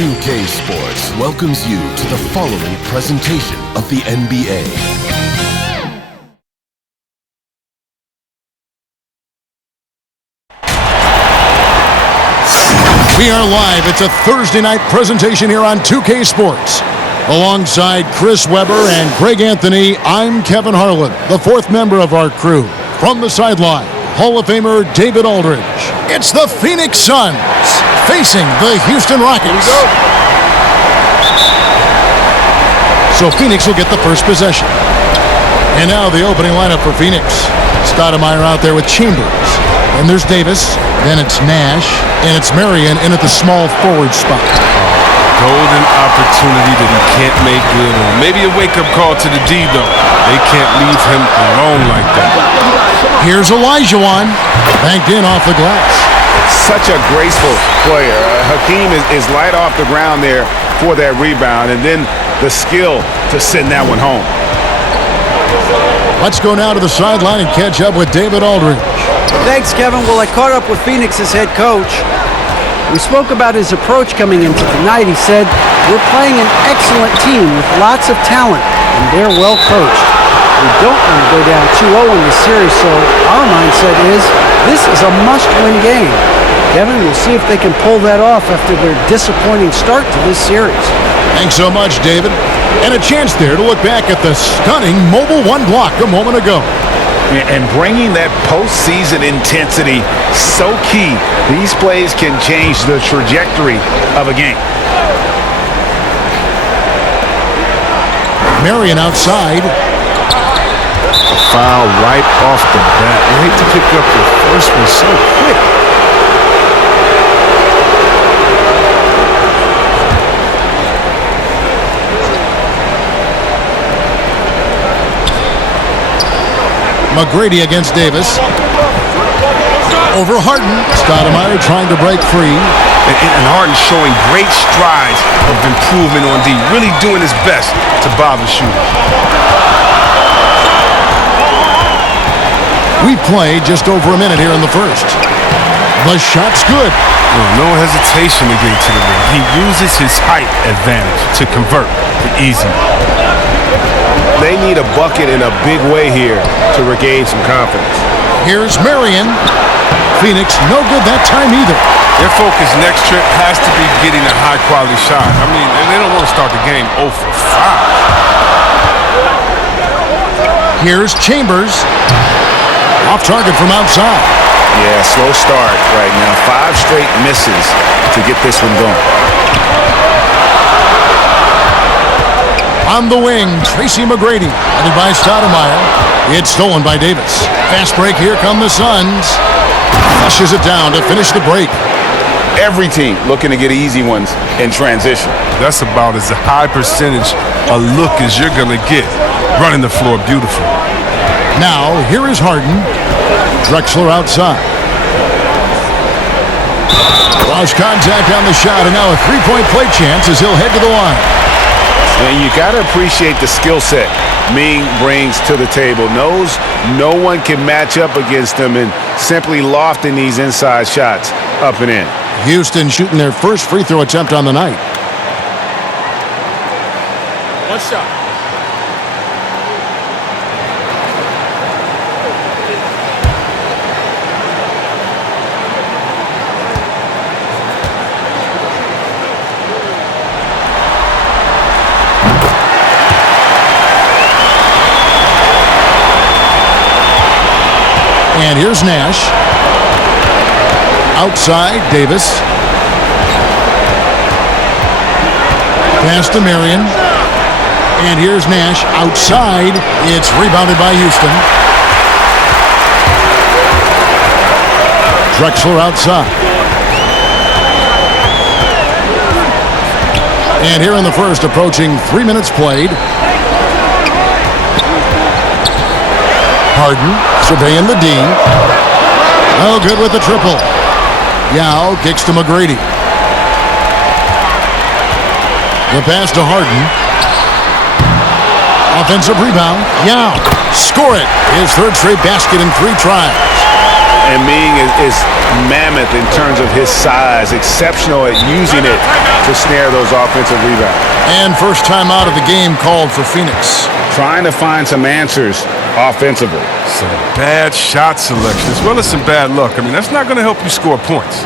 2K Sports welcomes you to the following presentation of the NBA. We are live. It's a Thursday night presentation here on 2K Sports. Alongside Chris Webber and Greg Anthony, I'm Kevin Harlan, the fourth member of our crew. From the sideline, Hall of Famer David Aldridge. It's the Phoenix Suns facing the Houston Rockets. Here we go. So Phoenix will get the first possession. And now the opening lineup for Phoenix. Stoudemire out there with Chambers. And there's Davis. Then it's Nash. And it's Marion in at the small forward spot. Golden opportunity that he can't make good on. Maybe a wake-up call to the D, though. They can't leave him alone like that. Here's Olajuwon. Banked in off the glass. Such a graceful player. Hakeem is light off the ground there for that rebound. And then the skill to send that one home. Let's go now to the sideline and catch up with David Aldridge. Thanks, Kevin. Well, I caught up with Phoenix's head coach. We spoke about his approach coming into tonight. He said, we're playing an excellent team with lots of talent, and they're well coached. We don't want to go down 2-0 in this series, so our mindset is this is a must-win game. Kevin, we'll see if they can pull that off after their disappointing start to this series. Thanks so much, David. And a chance there to look back at the stunning mobile one block a moment ago. And bringing that postseason intensity, so key. These plays can change the trajectory of a game. Marion outside. Foul right off the bat. You hate to pick up your first one so quick. McGrady against Davis. Over Harden. Stoudemire trying to break free. And Harden showing great strides of improvement on D. Really doing his best to bother shooters. We've played just over a minute here in the first. The shot's good. No hesitation to get to the rim. He uses his height advantage to convert the easy. They need a bucket in a big way here to regain some confidence. Here's Marion. Phoenix, no good that time either. Their focus next trip has to be getting a high-quality shot. I mean, and they don't want to start the game 0 for 5. Here's Chambers. Off target from outside. Yeah, slow start right now. 5 straight misses to get this one going. On the wing, Tracy McGrady, headed by Stoudemire. It's stolen by Davis. Fast break, here come the Suns. Flushes it down to finish the break. Every team looking to get easy ones in transition. That's about as a high percentage a look as you're going to get. Running the floor beautiful. Now, here is Harden. Drexler outside. Lost contact on the shot, and now a three-point play chance as he'll head to the line. And you got to appreciate the skill set Ming brings to the table. Knows no one can match up against him and simply lofting these inside shots up and in. Houston shooting their first free throw attempt on the night. One shot. And here's Nash. Outside, Davis. Pass to Marion. And here's Nash. Outside. It's rebounded by Houston. Drexler outside. And here in the first, approaching 3 minutes played. Harden surveying the D. Oh, good with the triple. Yao kicks to McGrady. The pass to Harden. Offensive rebound. Yao. Score it. His third straight basket in 3 tries. And Ming is mammoth in terms of his size, exceptional at using it to snare those offensive rebounds. And first time out of the game called for Phoenix. Trying to find some answers offensively. Some bad shot selection as well as some bad luck. I mean, that's not going to help you score points.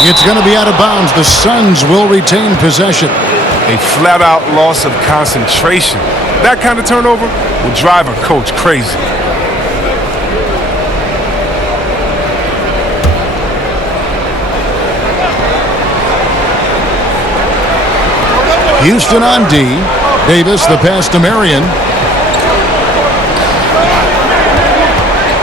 It's going to be out of bounds. The Suns will retain possession. A flat-out loss of concentration. That kind of turnover will drive a coach crazy. Houston on D. Davis, the pass to Marion.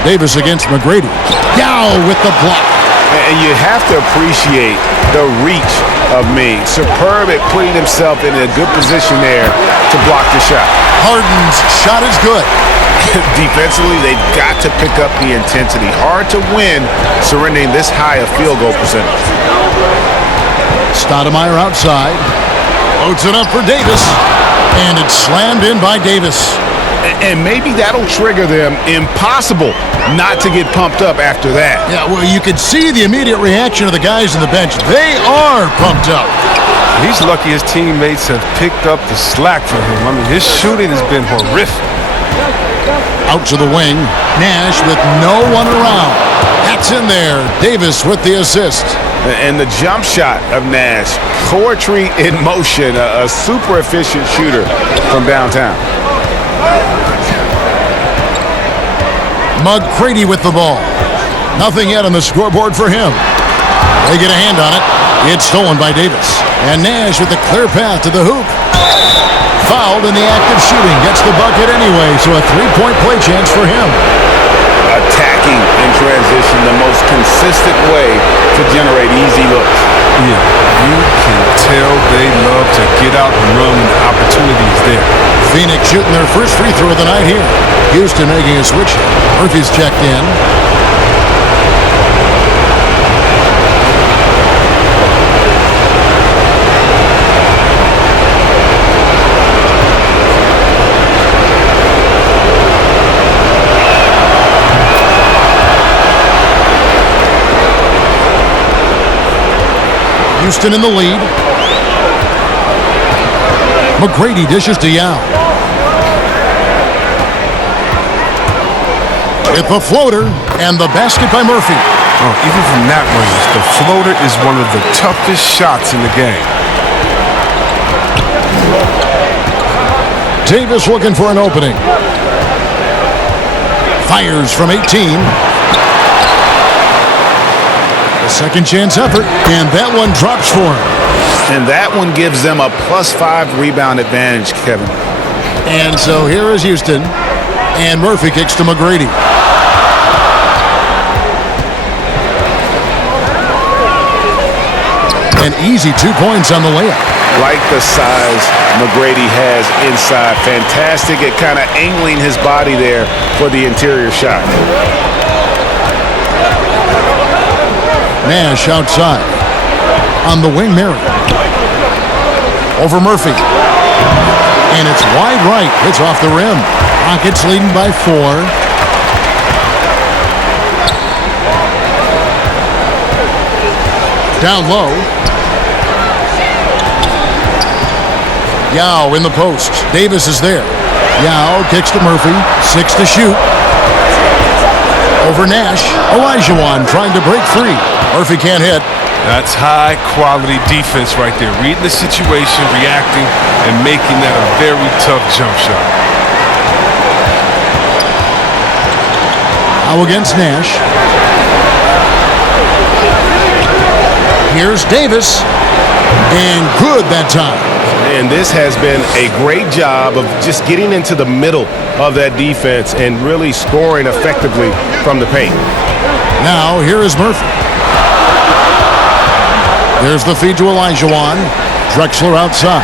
Davis against McGrady. Yao with the block. And you have to appreciate the reach of Ming. Superb at putting himself in a good position there to block the shot. Harden's shot is good. Defensively, they've got to pick up the intensity. Hard to win surrendering this high a field goal percentage. Stoudemire outside. Loads it up for Davis. And it's slammed in by Davis. And maybe that'll trigger them. Impossible not to get pumped up after that. Yeah, well, you can see the immediate reaction of the guys on the bench. They are pumped up. He's lucky his teammates have picked up the slack for him. I mean, his shooting has been horrific. Out to the wing. Nash with no one around. That's in there. Davis with the assist. And the jump shot of Nash. Poetry in motion. A super efficient shooter from downtown. McGrady with the ball. Nothing yet on the scoreboard for him. They get a hand on it. It's stolen by Davis. And Nash with the clear path to the hoop. Fouled in the act of shooting. Gets the bucket anyway, so a three-point play chance for him. Attacking in transition, the most consistent way to generate easy looks. Yeah, you can tell they love to get out and run when the opportunity is there. Phoenix shooting their first free throw of the night here. Houston making a switch. Murphy's checked in. Houston in the lead. McGrady dishes to Yao. With the floater and the basket by Murphy. Oh, even from that range, the floater is one of the toughest shots in the game. Davis looking for an opening. Fires from 18. A second chance effort, and that one drops for him. And that one gives them a +5 rebound advantage, Kevin. And so here is Houston, and Murphy kicks to McGrady. An easy 2 points on the layup. Like the size McGrady has inside. Fantastic at kind of angling his body there for the interior shot. Nash outside. On the wing, Mary. Over Murphy. And it's wide right. It's off the rim. Rockets leading by 4. Down low. Yao in the post. Davis is there. Yao kicks to Murphy. 6 to shoot. Over Nash. Olajuwon trying to break free. Murphy can't hit. That's high-quality defense right there. Reading the situation, reacting, and making that a very tough jump shot. Now against Nash. Here's Davis. And good that time. And this has been a great job of just getting into the middle of that defense and really scoring effectively from the paint. Now, here is Murphy. There's the feed to Olajuwon. Drexler outside.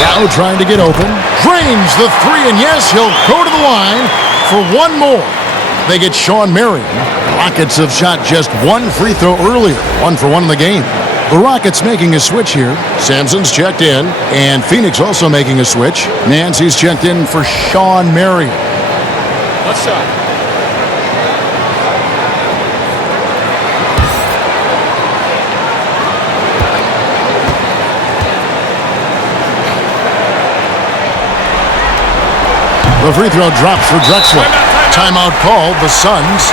Now trying to get open. Drains the three, and yes, he'll go to the line for one more. They get Sean Marion. Rockets have shot just one free throw earlier. 1 for 1 in the game. The Rockets making a switch here. Sampson's checked in, and Phoenix also making a switch. Nancy's checked in for Sean Marion. What's up? The free throw drops for Drexler. Timeout called, the Suns.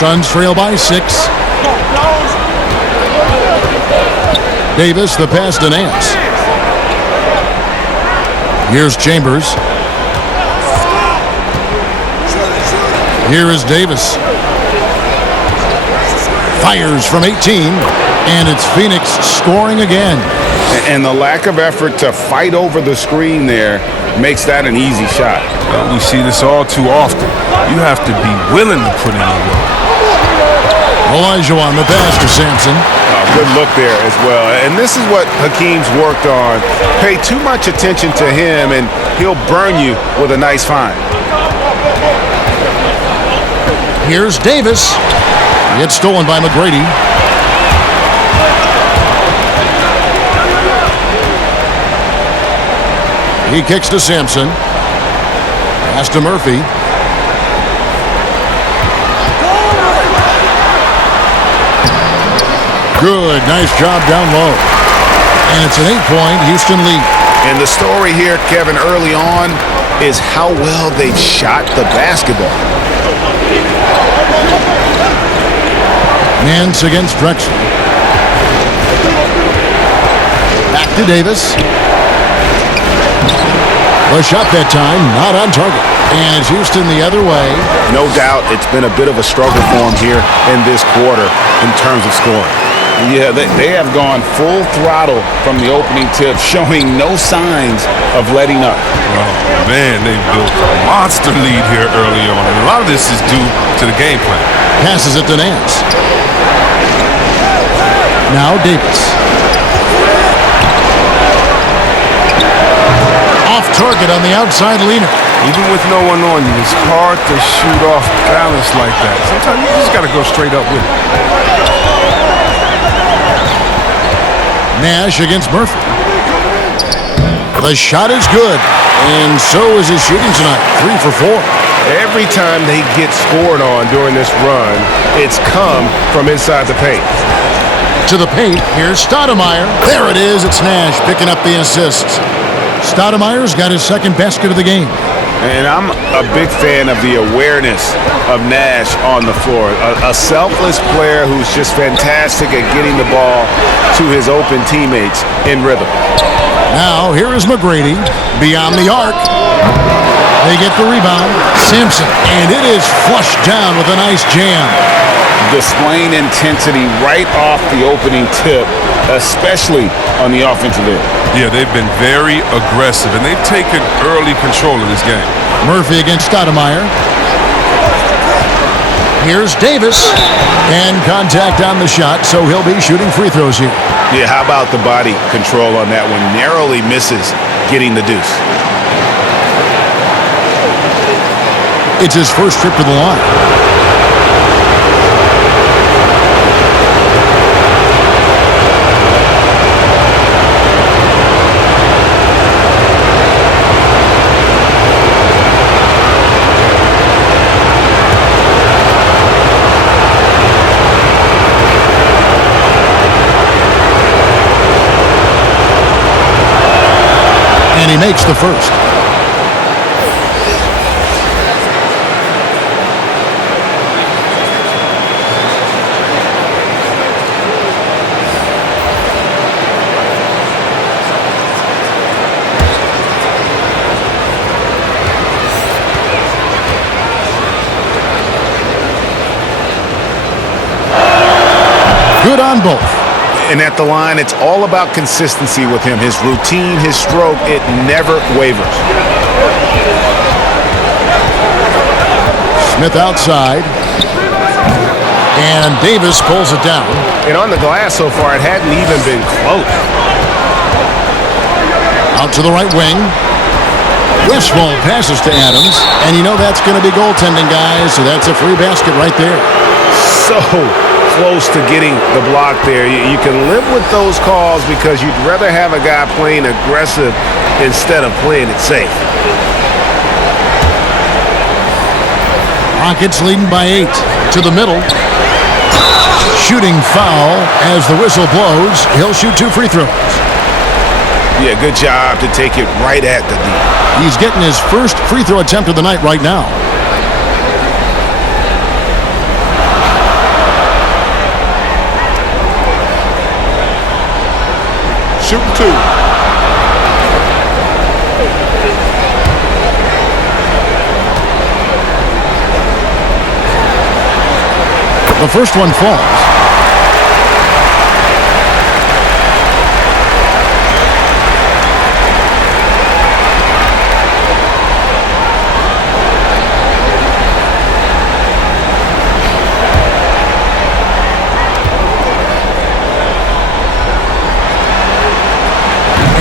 Suns trail by 6. Davis, the pass to Nance. Here's Chambers. Here is Davis. Fires from 18, and it's Phoenix scoring again. And the lack of effort to fight over the screen there makes that an easy shot. Well, we see this all too often. You have to be willing to put in the work. Olajuwon, the pass to Sampson. Good look there as well. And this is what Hakeem's worked on. Pay too much attention to him, and he'll burn you with a nice find. Here's Davis. It's stolen by McGrady. He kicks to Sampson. Pass to Murphy. Good, nice job down low. And it's an 8-point Houston lead. And the story here, Kevin, early on is how well they've shot the basketball. Nance against Drexler. Back to Davis. The shot that time, not on target. And it's Houston the other way. No doubt it's been a bit of a struggle for them here in this quarter in terms of scoring. Yeah, they have gone full throttle from the opening tip, showing no signs of letting up. Oh, man, they built a monster lead here early on, and a lot of this is due to the game plan. Passes it to Nance. Now Davis. Off target on the outside leaner. Even with no one on you, it's hard to shoot off balance like that. Sometimes you just got to go straight up with it. Nash against Murphy. The shot is good, and so is his shooting tonight. 3 for 4. Every time they get scored on during this run, it's come from inside the paint. To the paint, here's Stoudemire. There it is, it's Nash picking up the assist. Stoudemire's got his second basket of the game. And I'm a big fan of the awareness of Nash on the floor. A selfless player who's just fantastic at getting the ball to his open teammates in rhythm. Now, here is McGrady beyond the arc. They get the rebound. Simpson, and it is flushed down with a nice jam. Displaying intensity right off the opening tip, especially on the offensive end. Yeah, they've been very aggressive, and they've taken early control of this game. Murphy against Stoudemire. Here's Davis, and contact on the shot, so he'll be shooting free throws here. Yeah, how about the body control on that one? Narrowly misses getting the deuce. It's his first trip to the line. And he makes the first. Good on both. And at the line, it's all about consistency with him. His routine, his stroke, it never wavers. Smith outside. And Davis pulls it down. And on the glass so far, it hadn't even been close. Out to the right wing. Westphal passes to Adams. And you know that's going to be goaltending, guys. So that's a free basket right there. So close to getting the block there. You can live with those calls because you'd rather have a guy playing aggressive instead of playing it safe. Rockets leading by 8 to the middle. Shooting foul as the whistle blows. He'll shoot 2 free throws. Yeah, good job to take it right at the D. He's getting his first free throw attempt of the night right now. Shooting 2. The first one falls.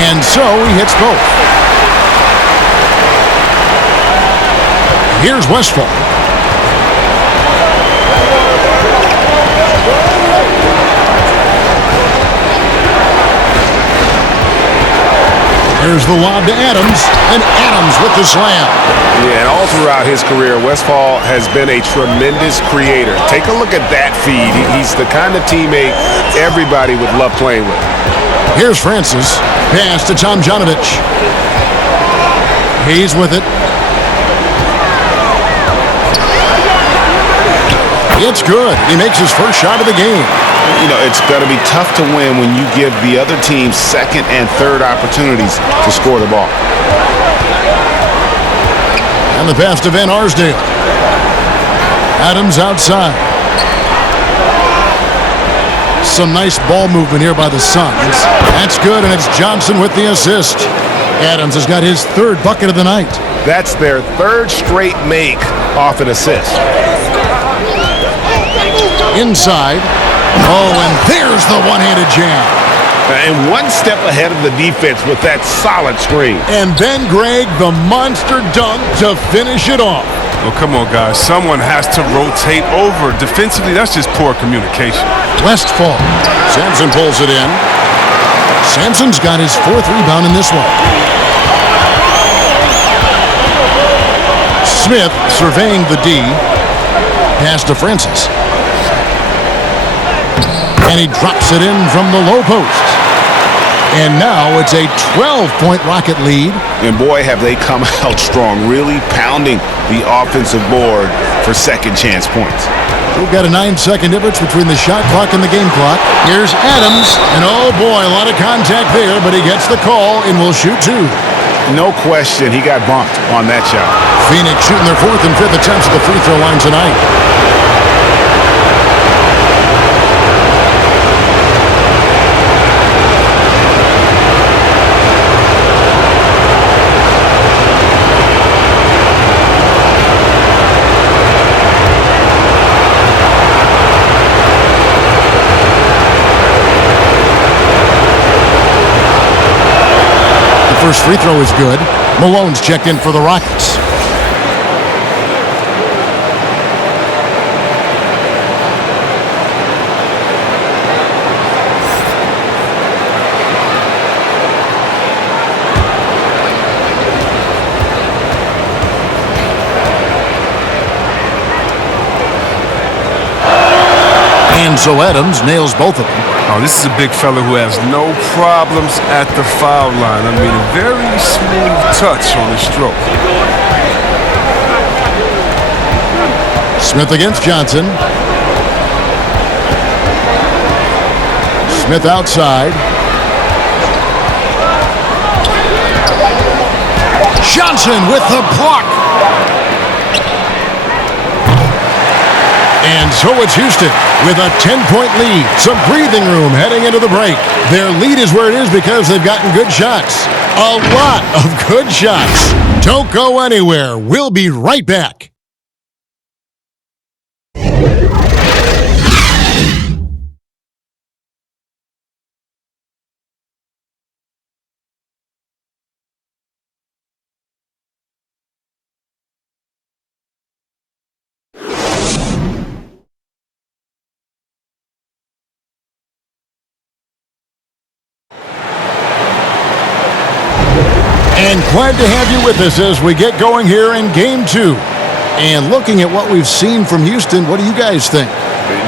And so he hits both. Here's Westphal. Here's the lob to Adams, and Adams with the slam. Yeah, and all throughout his career, Westphal has been a tremendous creator. Take a look at that feed. He's the kind of teammate everybody would love playing with. Here's Francis. Pass to Tomjanovich. He's with it. It's good. He makes his first shot of the game. You know, it's going to be tough to win when you give the other team second and third opportunities to score the ball. And the pass to Van Arsdale. Adams outside. Some nice ball movement here by the Suns. That's good, and it's Johnson with the assist. Adams has got his third bucket of the night. That's their third straight make off an assist. Inside. Oh, and there's the one-handed jam. And one step ahead of the defense with that solid screen. And then, Greg, the monster dunk to finish it off. Oh, come on, guys. Someone has to rotate over. Defensively, that's just poor communication. Westphal. Sampson pulls it in. Sampson's got his 4th rebound in this one. Smith surveying the D. Pass to Francis. And he drops it in from the low post. And now it's a 12-point Rocket lead. And boy, have they come out strong, really pounding the offensive board for second chance points. We've got a 9-second difference between the shot clock and the game clock. Here's Adams. And oh boy, a lot of contact there, but he gets the call and will shoot two. No question, he got bumped on that shot. Phoenix shooting their 4th and 5th attempts at the free throw line tonight. First free throw is good. Malone's checked in for the Rockets. And so Adams nails both of them. Oh, this is a big fella who has no problems at the foul line. I mean, a very smooth touch on his stroke. Smith against Johnson. Smith outside. Johnson with the block. And so it's Houston with a 10-point lead. Some breathing room heading into the break. Their lead is where it is because they've gotten good shots. A lot of good shots. Don't go anywhere. We'll be right back. And glad to have you with us as we get going here in Game 2. And looking at what we've seen from Houston, what do you guys think?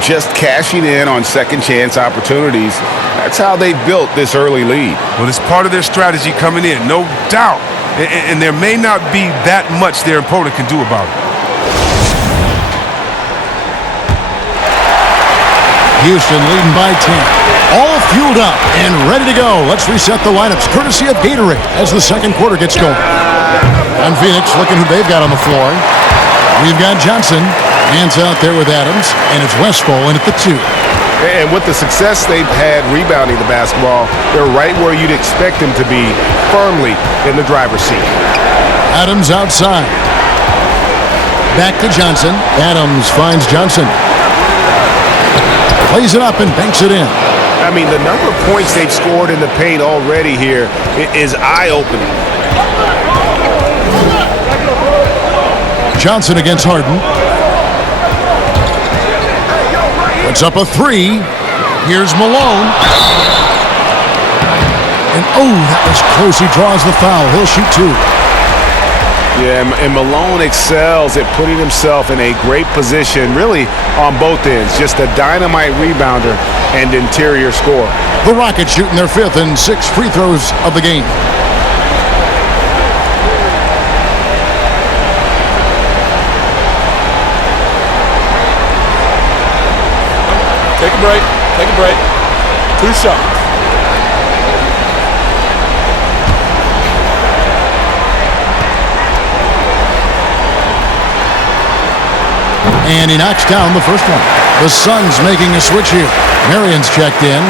Just cashing in on second chance opportunities. That's how they built this early lead. Well, it's part of their strategy coming in, no doubt. And there may not be that much their opponent can do about it. Houston leading by 10. All fueled up and ready to go. Let's reset the lineups courtesy of Gatorade as the second quarter gets going. And Phoenix looking who they've got on the floor. We've got Johnson. Hands out there with Adams. And it's Westphal in at the 2. And with the success they've had rebounding the basketball, they're right where you'd expect them to be, firmly in the driver's seat. Adams outside. Back to Johnson. Adams finds Johnson. Plays it up and banks it in. I mean, the number of points they've scored in the paint already here is eye-opening. Johnson against Harden. Puts up a 3. Here's Malone. And oh, that was close. He draws the foul. He'll shoot 2. Yeah, and Malone excels at putting himself in a great position, really on both ends. Just a dynamite rebounder and interior scorer. The Rockets shooting their 5th and 6th free throws of the game. Take a break. Take a break. 2 shots. And he knocks down the first one. The Suns making a switch here. Marion's checked in.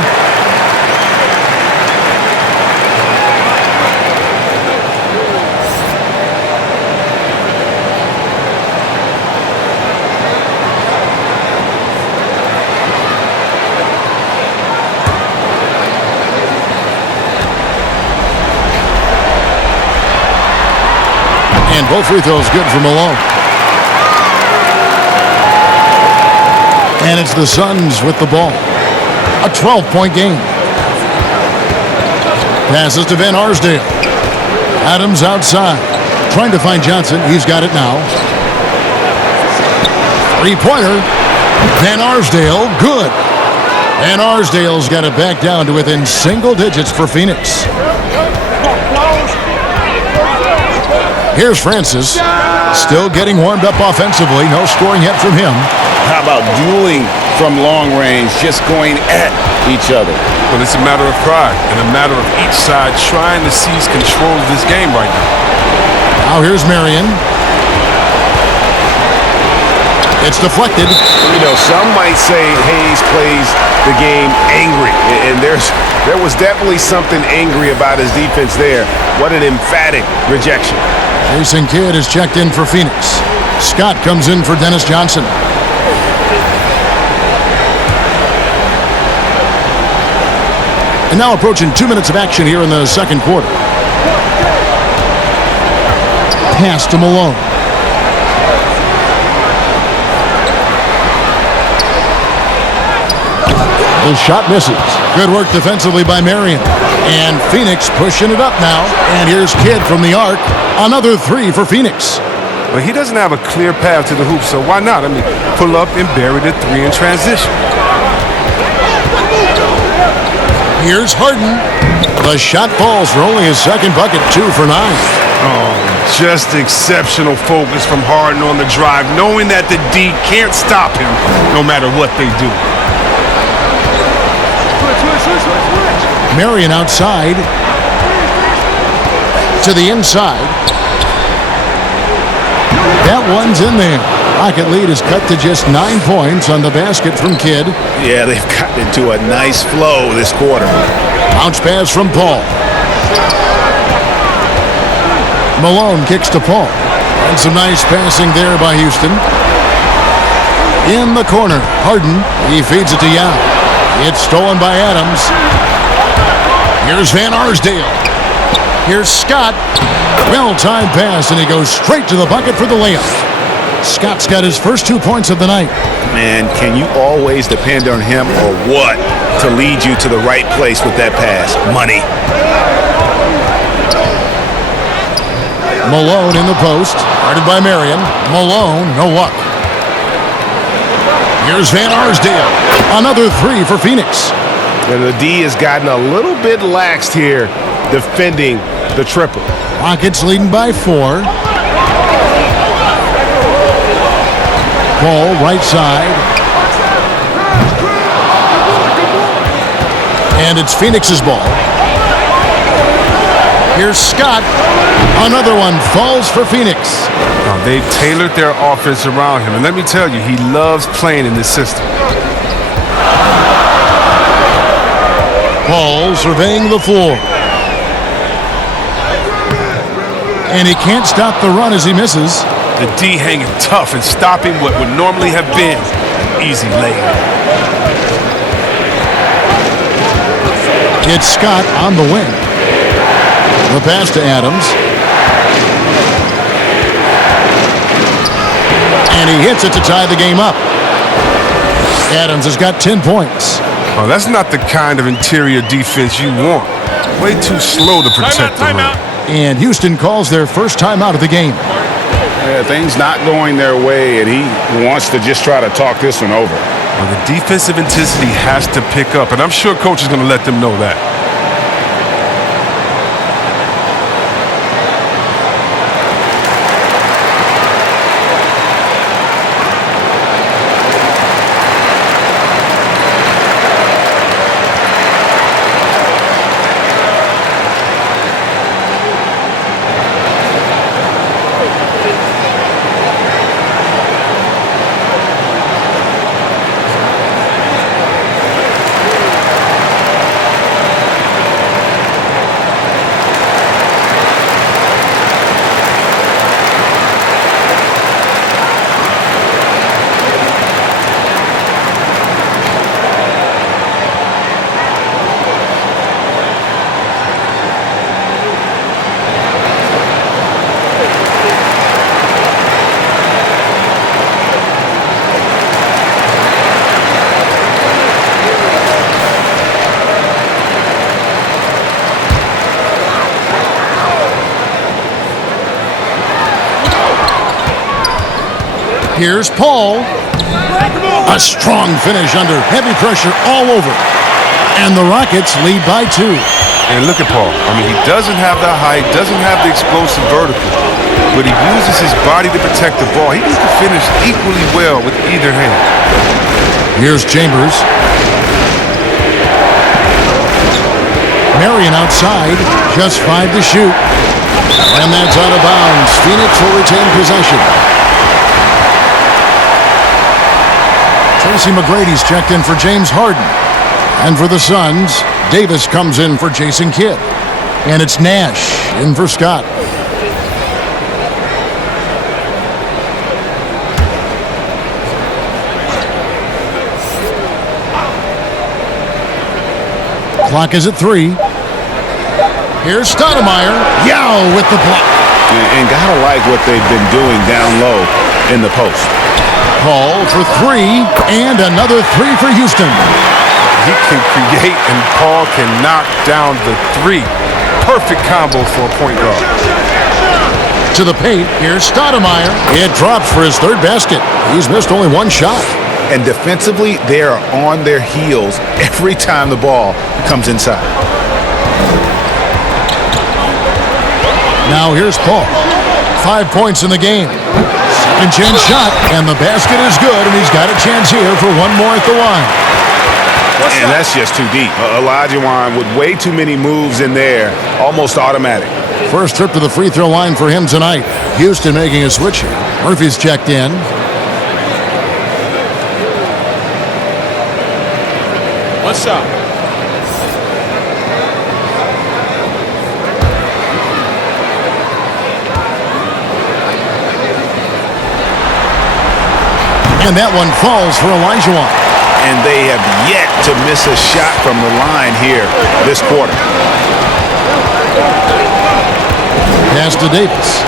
And both free throws good for Malone. And it's the Suns with the ball. A 12-point game. Passes to Van Arsdale. Adams outside. Trying to find Johnson. He's got it now. Three-pointer. Van Arsdale, good. And Arsdale's got it back down to within single digits for Phoenix. Here's Francis. Still getting warmed up offensively. No scoring yet from him. How about dueling from long range, just going at each other? Well, it's a matter of pride and a matter of each side trying to seize control of this game right now. Now here's Marion. It's deflected. You know, some might say Hayes plays the game angry, and there was definitely something angry about his defense there. What an emphatic rejection. Jason Kidd is checked in for Phoenix. Scott comes in for Dennis Johnson. And now approaching 2 minutes of action here in the second quarter. Pass to Malone. The shot misses. Good work defensively by Marion. And Phoenix pushing it up now. And here's Kidd from the arc. Another three for Phoenix. But he doesn't have a clear path to the hoop, so why not? I mean, pull up and bury the three in transition. Here's Harden. The shot falls for only his second bucket, 2 for 9. Oh, just exceptional focus from Harden on the drive, knowing that the D can't stop him no matter what they do. Marion outside. To the inside. That one's in there. Rocket lead is cut to just 9 points on the basket from Kidd. Yeah, they've gotten into a nice flow this quarter. Bounce pass from Paul. Malone kicks to Paul. And some nice passing there by Houston. In the corner, Harden. He feeds it to Young. It's stolen by Adams. Here's Van Arsdale. Here's Scott. Well-timed pass, and he goes straight to the bucket for the layup. Scott's got his first 2 points of the night. Man, can you always depend on him or what to lead you to the right place with that pass? Money. Malone in the post. Guarded by Marion. Malone, no luck. Here's Van Arsdale. Another three for Phoenix. And the D has gotten a little bit laxed here defending the triple. Rockets leading by 4. Ball right side. And it's Phoenix's ball. Here's Scott. Another one falls for Phoenix. Now, they've tailored their offense around him, and let me tell you, he loves playing in this system. Paul surveying the floor. And he can't stop the run as he misses. The D hanging tough and stopping what would normally have been an easy layup. It's Scott on the wing. The pass to Adams. And he hits it to tie the game up. Adams has got 10 points. Oh, that's not the kind of interior defense you want. Way too slow to protect the rim. And Houston calls their first timeout of the game. Yeah, things not going their way, and he wants to just try to talk this one over. Well, the defensive intensity has to pick up, and I'm sure coach is going to let them know that. Here's Paul. A strong finish under heavy pressure all over. And the Rockets lead by 2. And look at Paul. I mean, he doesn't have the height, doesn't have the explosive vertical, but he uses his body to protect the ball. He needs to finish equally well with either hand. Here's Chambers. Marion outside, just 5 to shoot. And that's out of bounds. Phoenix will retain possession. Tracy McGrady's checked in for James Harden. And for the Suns, Davis comes in for Jason Kidd. And it's Nash in for Scott. Clock is at 3. Here's Stoudemire. Yao with the block. And gotta like what they've been doing down low in the post. Paul for 3, and another 3 for Houston. He can create, and Paul can knock down the 3. Perfect combo for a point guard. To the paint, here's Stoudemire. It drops for his 3rd basket. He's missed only 1 shot. And defensively, they are on their heels every time the ball comes inside. Now here's Paul. 5 points in the game. Second chance shot, and the basket is good, and he's got a chance here for 1 more at the line. And that's just too deep. Olajuwon with way too many moves in there, almost automatic. First trip to the free throw line for him tonight. Houston making a switch here. Murphy's checked in. One shot. And that one falls for Olajuwon. And they have yet to miss a shot from the line here this quarter. Pass to Davis.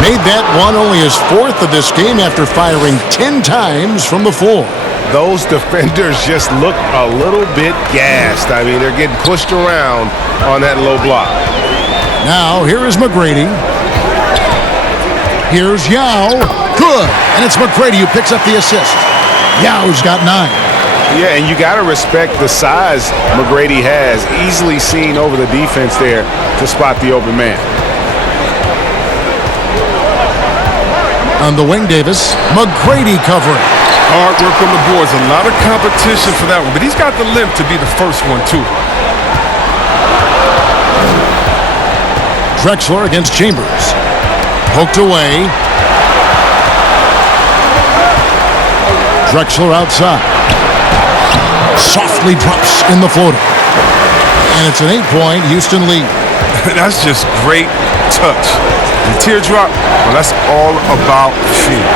Made that one only his 4th of this game after firing 10 times from the floor. Those defenders just look a little bit gassed. I mean, they're getting pushed around on that low block. Now, here is McGrady. Here's Yao. Good. And it's McGrady who picks up the assist. Yao's got 9. Yeah, and you got to respect the size McGrady has. Easily seen over the defense there to spot the open man. On the wing, Davis. McGrady covering. Hard work on the boards. A lot of competition for that one, but he's got the limp to be the first one, too. Drexler against Chambers. Poked away. Drexler outside. Softly drops in the floater. And it's an 8-point Houston lead. That's just great touch. And teardrop, well, that's all about feel.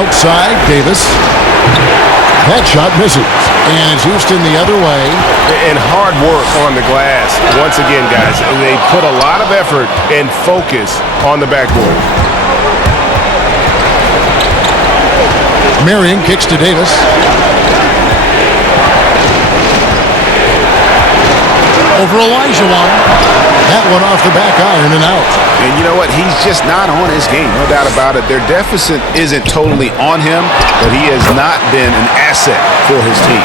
Outside, Davis. That shot misses. And it's Houston the other way. And hard work on the glass. Once again, guys, they put a lot of effort and focus on the backboard. Marion kicks to Davis. Over Olajuwon. That one off the back iron and out. And you know what? He's just not on his game, no doubt about it. Their deficit isn't totally on him, but he has not been an asset for his team.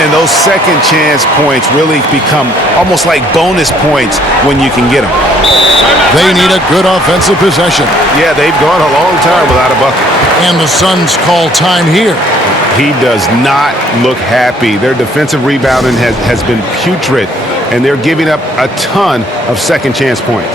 And those second chance points really become almost like bonus points when you can get them. They need a good offensive possession. Yeah, they've gone a long time without a bucket. And the Suns call time here. He does not look happy. Their defensive rebounding has been putrid, and they're giving up a ton of second chance points.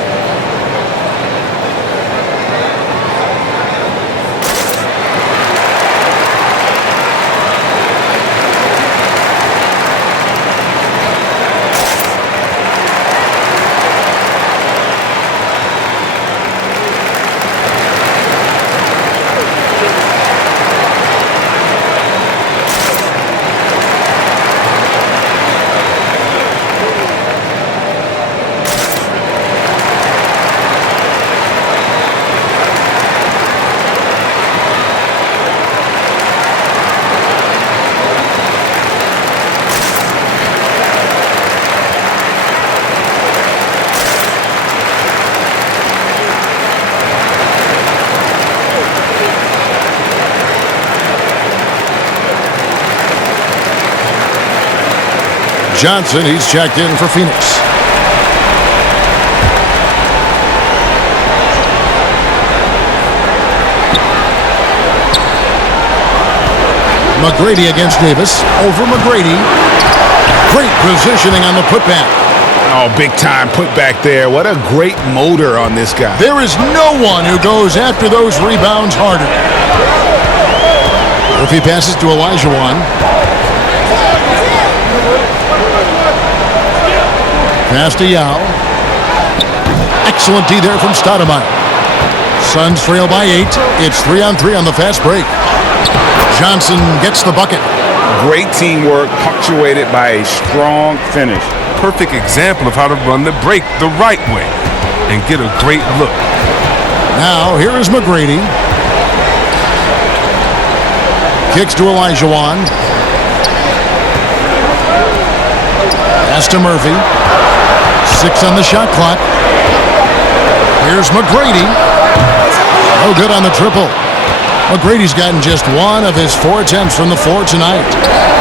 Johnson, he's checked in for Phoenix. McGrady against Davis. Over McGrady. Great positioning on the putback. Oh, big time putback there. What a great motor on this guy. There is no one who goes after those rebounds harder. Murphy passes to Olajuwon. Pass to Yao. Excellent D there from Stoudemire. Suns trail by 8. It's 3-on-3 on the fast break. Johnson gets the bucket. Great teamwork punctuated by a strong finish. Perfect example of how to run the break the right way and get a great look. Now here is McGrady. Kicks to Olajuwon. Pass to Murphy. 6 on the shot clock. Here's McGrady. No good on the triple. McGrady's gotten just 1 of his 4 attempts from the floor tonight.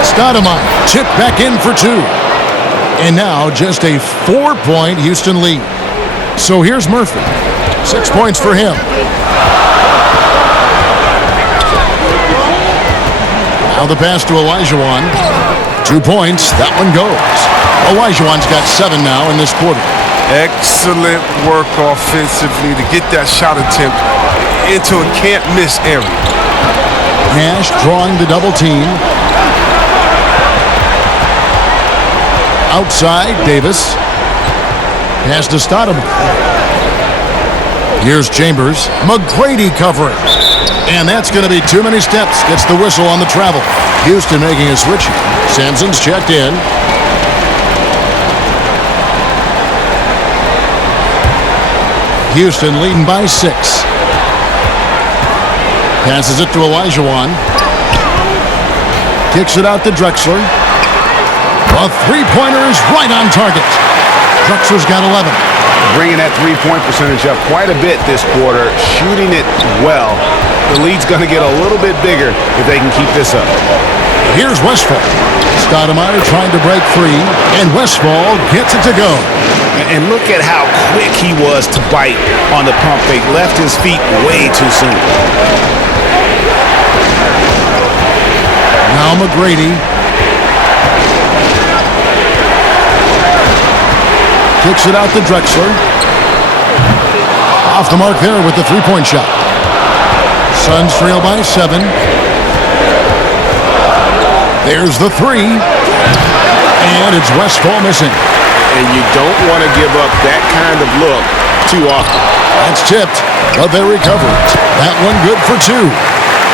Stoudemire chipped back in for 2. And now just a 4-point Houston lead. So here's Murphy. 6 points for him. Now the pass to Olajuwon. 2 points. That one goes. Olajuwon's got 7 now in this quarter. Excellent work offensively to get that shot attempt into a can't-miss area. Nash drawing the double team. Outside, Davis. Pass to Stoudemire. Here's Chambers. McGrady covering. And that's going to be too many steps. Gets the whistle on the travel. Houston making a switch. Sampson's checked in. Houston leading by 6. Passes it to Olajuwon. Kicks it out to Drexler. A three-pointer is right on target. Drexler's got 11. Bringing that three-point percentage up quite a bit this quarter. Shooting it well. The lead's going to get a little bit bigger if they can keep this up. Here's Westphal. Stoudemire trying to break free, and Westphal gets it to go. And look at how quick he was to bite on the pump fake. Left his feet way too soon. Now McGrady. Kicks it out to Drexler. Off the mark there with the three-point shot. Suns trail by 7. There's the 3. And it's Westphal missing. And you don't want to give up that kind of look too often. That's tipped, but they recover it. That one good for 2.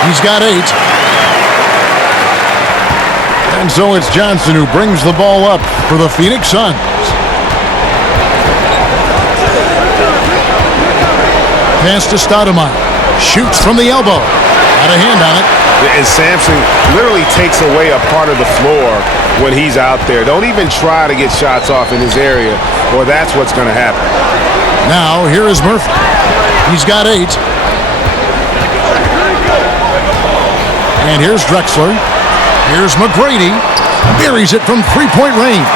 He's got 8. And so it's Johnson who brings the ball up for the Phoenix Suns. Pass to Stoudemire. Shoots from the elbow. Got a hand on it. And Sampson literally takes away a part of the floor when he's out there. Don't even try to get shots off in his area, or that's what's going to happen. Now, here is Murphy. He's got 8. And here's Drexler. Here's McGrady. Buries it from three-point range.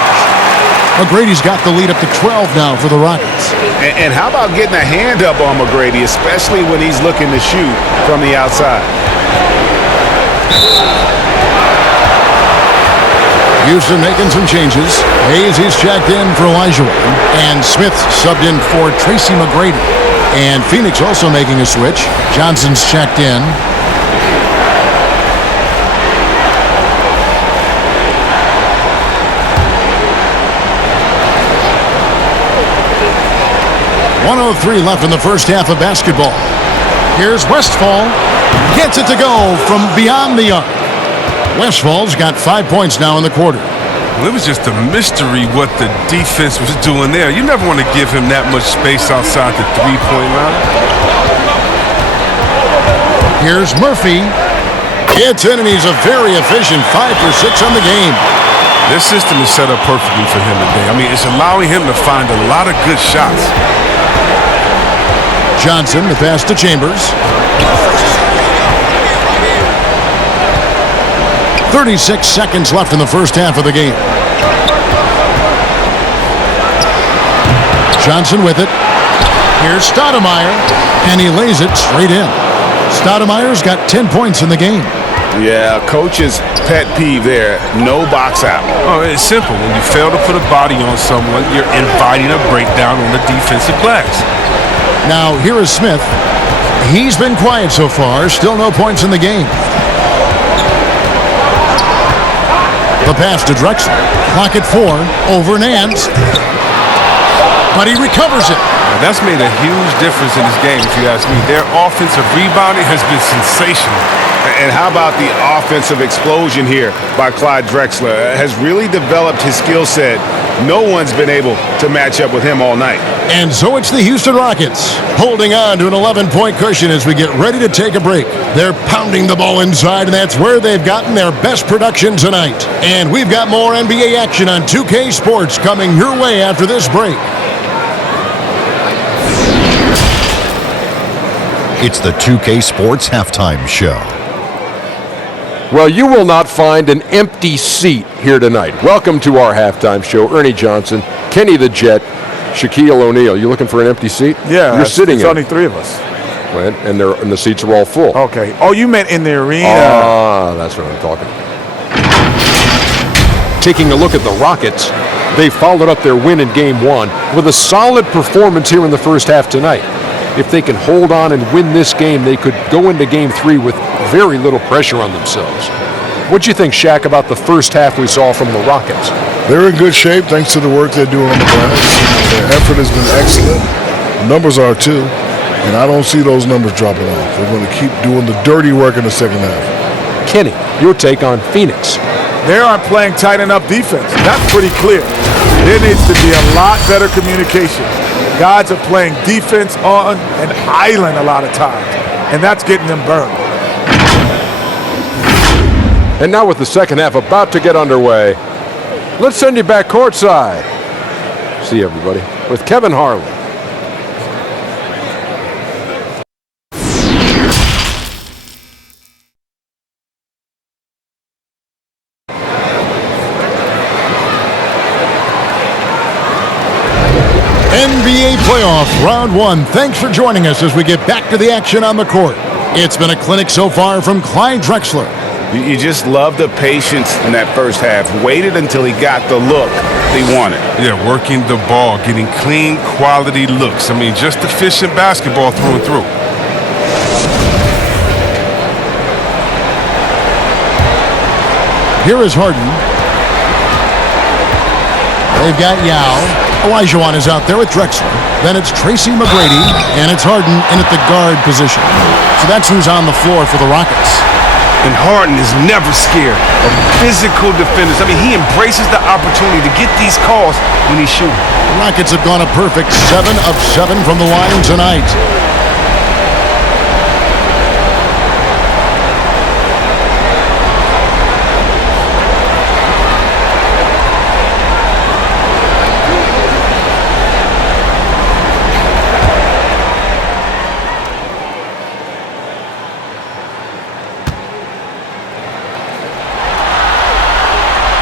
McGrady's got the lead up to 12 now for the Rockets. And how about getting a hand up on McGrady, especially when he's looking to shoot from the outside? Houston making some changes. Hayes, he's checked in for Olajuwon. And Smith subbed in for Tracy McGrady. And Phoenix also making a switch. Johnson's checked in. .103 left in the first half of basketball. Here's Westphal. Gets it to go from beyond the arc. Westphal's got 5 points now in the quarter. Well, it was just a mystery what the defense was doing there. You never want to give him that much space outside the three-point line. Here's Murphy. Gets in, and he's a very efficient 5 for 6 on the game. This system is set up perfectly for him today. I mean, it's allowing him to find a lot of good shots. Johnson, the pass to Chambers. 36 seconds left in the first half of the game. Johnson with it. Here's Stoudemire, and he lays it straight in. Stoudemire's got 10 points in the game. Yeah, coach's pet peeve there, no box out. Oh, it's simple. When you fail to put a body on someone, you're inviting a breakdown on the defensive glass. Now, here is Smith. He's been quiet so far, still no points in the game. The pass to Drexler. Clock at 4, over Nance. But he recovers it. Now, that's made a huge difference in this game, if you ask me. Their offensive rebounding has been sensational. And how about the offensive explosion here by Clyde Drexler? Has really developed his skill set. No one's been able to match up with him all night. And so it's the Houston Rockets holding on to an 11-point cushion as we get ready to take a break. They're pounding the ball inside, and that's where they've gotten their best production tonight. And we've got more NBA action on 2K Sports coming your way after this break. It's the 2K Sports Halftime Show. Well, you will not find an empty seat here tonight. Welcome to our halftime show. Ernie Johnson, Kenny the Jet, Shaquille O'Neal. You looking for an empty seat? Yeah, you're sitting. It's only 3 of us. Right, and the seats are all full. Okay. Oh, you meant in the arena? Ah, that's what I'm talking about. Taking a look at the Rockets, they followed up their win in Game 1 with a solid performance here in the first half tonight. If they can hold on and win this game, they could go into Game 3 with very little pressure on themselves. What do you think, Shaq, about the first half we saw from the Rockets? They're in good shape thanks to the work they're doing on the glass. Their effort has been excellent. The numbers are too. And I don't see those numbers dropping off. They're going to keep doing the dirty work in the second half. Kenny, your take on Phoenix. They aren't playing tight enough defense. That's pretty clear. There needs to be a lot better communication. Guys are playing defense on an island a lot of times, and that's getting them burned. And now with the second half about to get underway, let's send you back courtside. See you, everybody, with Kevin Harlan. NBA Playoff Round 1. Thanks for joining us as we get back to the action on the court. It's been a clinic so far from Clyde Drexler. You just love the patience in that first half. Waited until he got the look he wanted. Yeah, working the ball, getting clean, quality looks. I mean, just efficient basketball through and through. Here is Harden. They've got Yao. Olajuwon is out there with Drexler. Then it's Tracy McGrady, and it's Harden in at the guard position. So that's who's on the floor for the Rockets. And Harden is never scared of physical defenders. I mean, he embraces the opportunity to get these calls when he's shooting. The Rockets have gone a perfect 7 of 7 from the line tonight.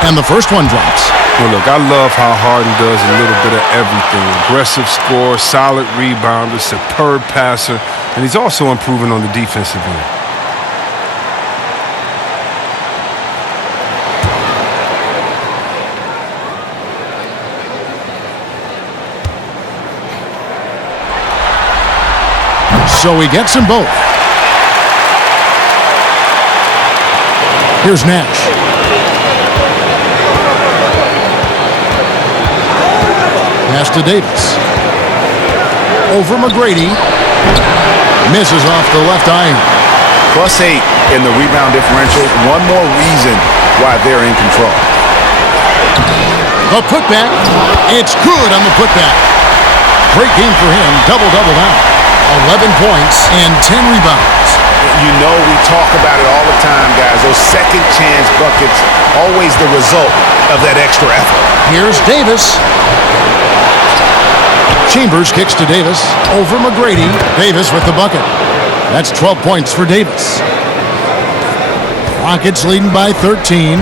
And the first one drops. Well, look, I love how Harden does a little bit of everything. Aggressive scorer, solid rebounder, superb passer, and he's also improving on the defensive end. So he gets them both. Here's Nash. Pass to Davis. Over McGrady. Misses off the left iron. +8 in the rebound differential. One more reason why they're in control. The putback. It's good on the putback. Great game for him. Double-double now. 11 points and 10 rebounds. You know we talk about it all the time, guys. Those second chance buckets, always the result of that extra effort. Here's Davis. Chambers kicks to Davis. Over McGrady. Davis with the bucket. That's 12 points for Davis. Rockets leading by 13.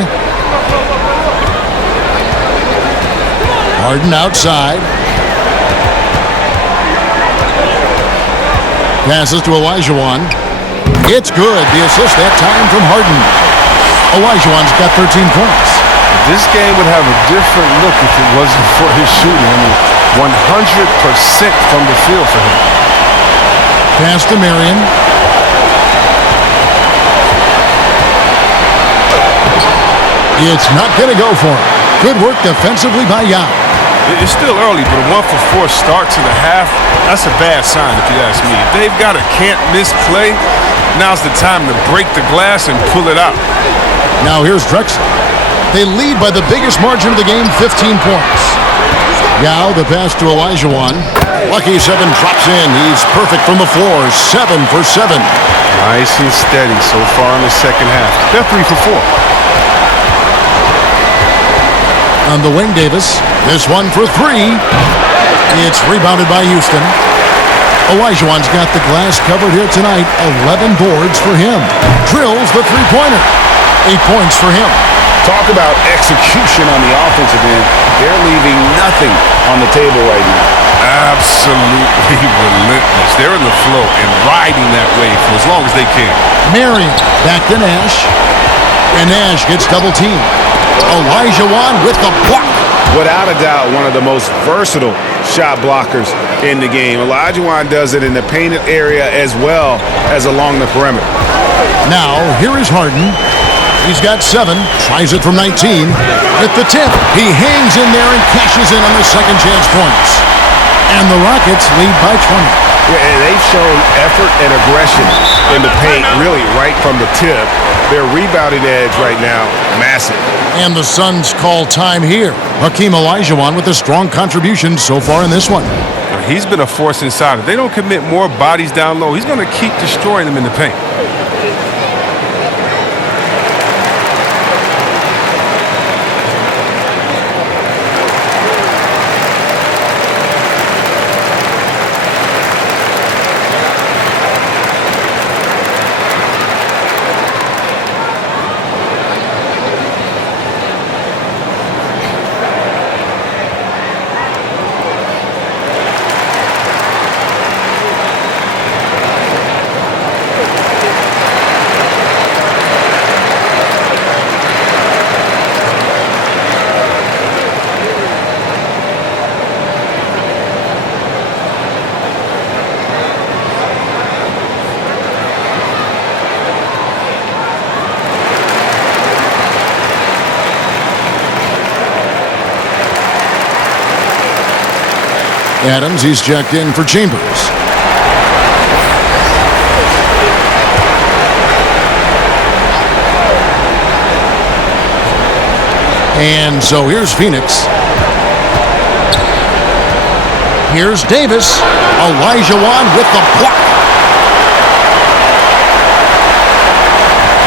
Harden outside. Passes to Olajuwon. It's good. The assist that time from Harden. Olajuwon's got 13 points. This game would have a different look if it wasn't for his shooting. I mean, 100% from the field for him. Pass to Marion. It's not going to go for him. Good work defensively by Yao. It's still early, but a 1-for-4 start to the half, that's a bad sign if you ask me. If they've got a can't-miss play, now's the time to break the glass and pull it out. Now here's Drexler. They lead by the biggest margin of the game, 15 points. Yao, the pass to Olajuwon. Lucky 7 drops in. He's perfect from the floor. 7 for 7. Nice and steady so far in the second half. They're 3 for 4. On the wing, Davis. This one for 3. It's rebounded by Houston. Olajuwon's got the glass covered here tonight. 11 boards for him. Drills the three-pointer. 8 points for him. Talk about execution on the offensive end. They're leaving nothing on the table right now. Absolutely relentless. They're in the flow and riding that wave for as long as they can. Marion back to Nash. And Nash gets double-teamed. Olajuwon with the block. Without a doubt, one of the most versatile shot blockers in the game. Olajuwon does it in the painted area as well as along the perimeter. Now, here is Harden. He's got 7. Tries it from 19. At the tip, he hangs in there and cashes in on the second chance points. And the Rockets lead by 20. Yeah, and they've shown effort and aggression in the paint, really right from the tip. Their rebounding edge right now, massive. And the Suns call time here. Hakeem Olajuwon with a strong contribution so far in this one. He's been a force inside. If they don't commit more bodies down low, he's going to keep destroying them in the paint. Adams, he's checked in for Chambers. And so here's Phoenix. Here's Davis. Olajuwon with the block.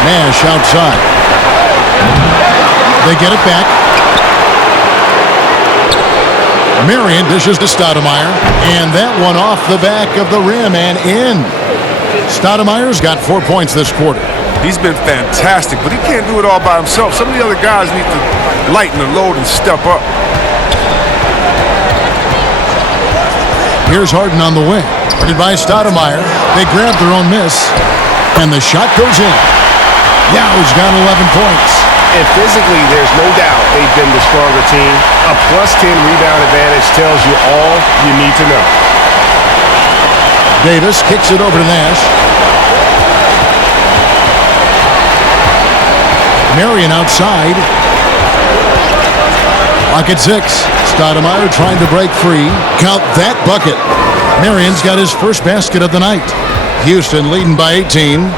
Nash outside. They get it back. Marion dishes to Stoudemire, and that one off the back of the rim and in. Stoudemire's got 4 points this quarter. He's been fantastic, but he can't do it all by himself. Some of the other guys need to lighten the load and step up. Here's Harden on the wing. Guarded by Stoudemire. They grab their own miss, and the shot goes in. Yao's got 11 points. And physically, there's no doubt they've been the stronger team. A +10 rebound advantage tells you all you need to know. Davis kicks it over to Nash. Marion outside. Clock at 6. Stoudemire trying to break free. Count that bucket. Marion's got his first basket of the night. Houston leading by 18.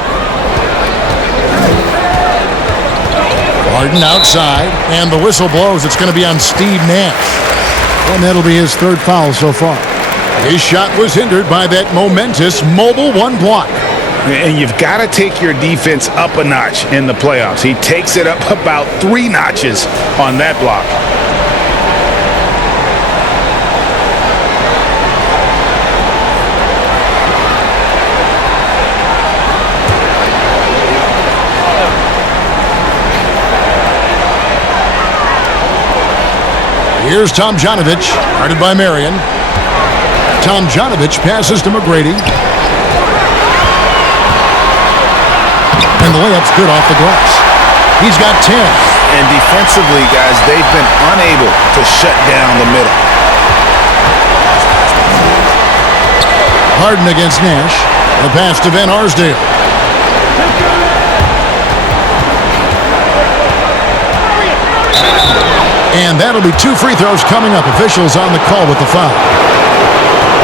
Harden outside, and the whistle blows. It's going to be on Steve Nash. And that'll be his third foul so far. His shot was hindered by that momentous mobile one block. And you've got to take your defense up a notch in the playoffs. He takes it up about 3 notches on that block. Here's Tomjanovich, guarded by Marion. Tomjanovich passes to McGrady. the layup's good off the glass. He's got 10. And defensively, guys, they've been unable to shut down the middle. Harden against Nash. The pass to Van Arsdale. And that'll be 2 free throws coming up. Officials on the call with the foul.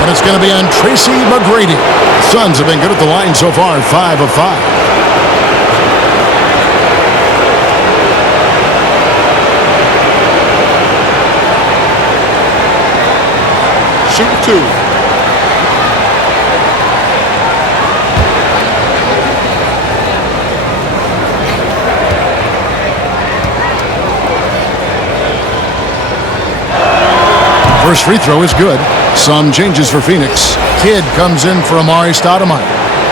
And it's going to be on Tracy McGrady. The Suns have been good at the line so far, 5 of 5. Shoot 2. First free throw is good. Some changes for Phoenix. Kidd comes in for Amari Stoudemire.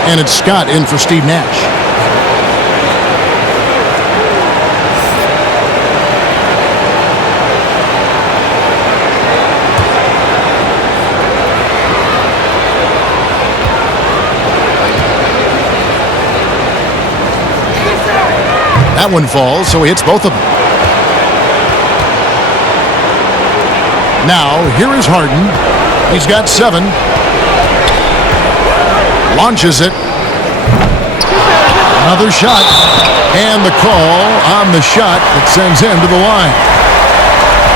And it's Scott in for Steve Nash. That one falls, so he hits both of them. Now, here is Harden. He's got 7. Launches it. Another shot. And the call on the shot that sends him to the line.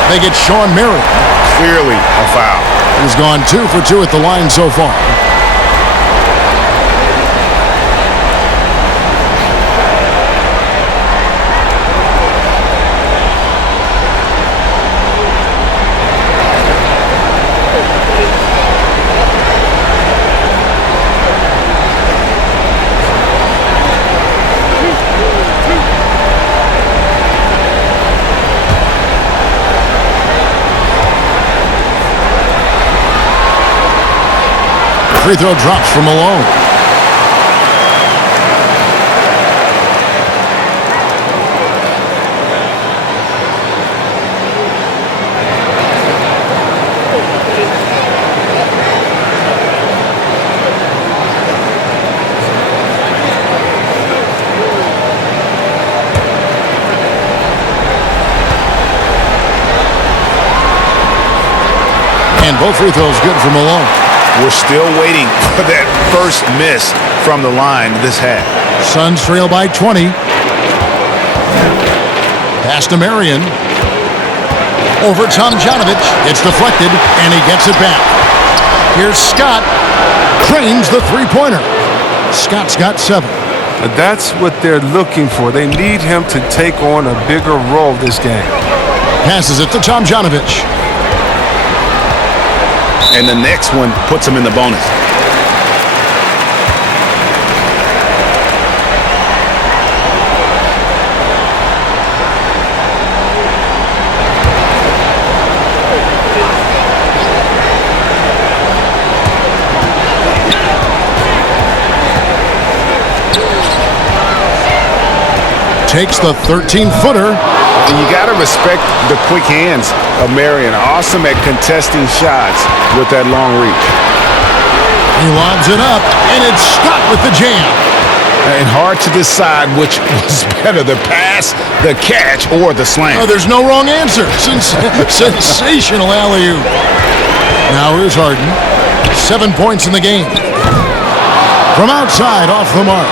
They get Sean Merritt. Clearly a foul. He's gone 2 for 2 at the line so far. Free throw drops from Malone. And both free throws good for Malone. We're still waiting for that first miss from the line this half. Suns trail by 20. Pass to Marion. Over Tomjanovich. It's deflected, and he gets it back. Here's Scott. Trains the three-pointer. Scott's got 7. That's what they're looking for. They need him to take on a bigger role this game. Passes it to Tomjanovich. And the next one puts him in the bonus. Takes the 13-footer. And you got to respect the quick hands of Marion. Awesome at contesting shots with that long reach. He lobs it up, and it's Scott with the jam. And hard to decide which was better, the pass, the catch, or the slam. Oh, there's no wrong answer. Sensational alley-oop. Now here's Harden. 7 points in the game. From outside, off the mark.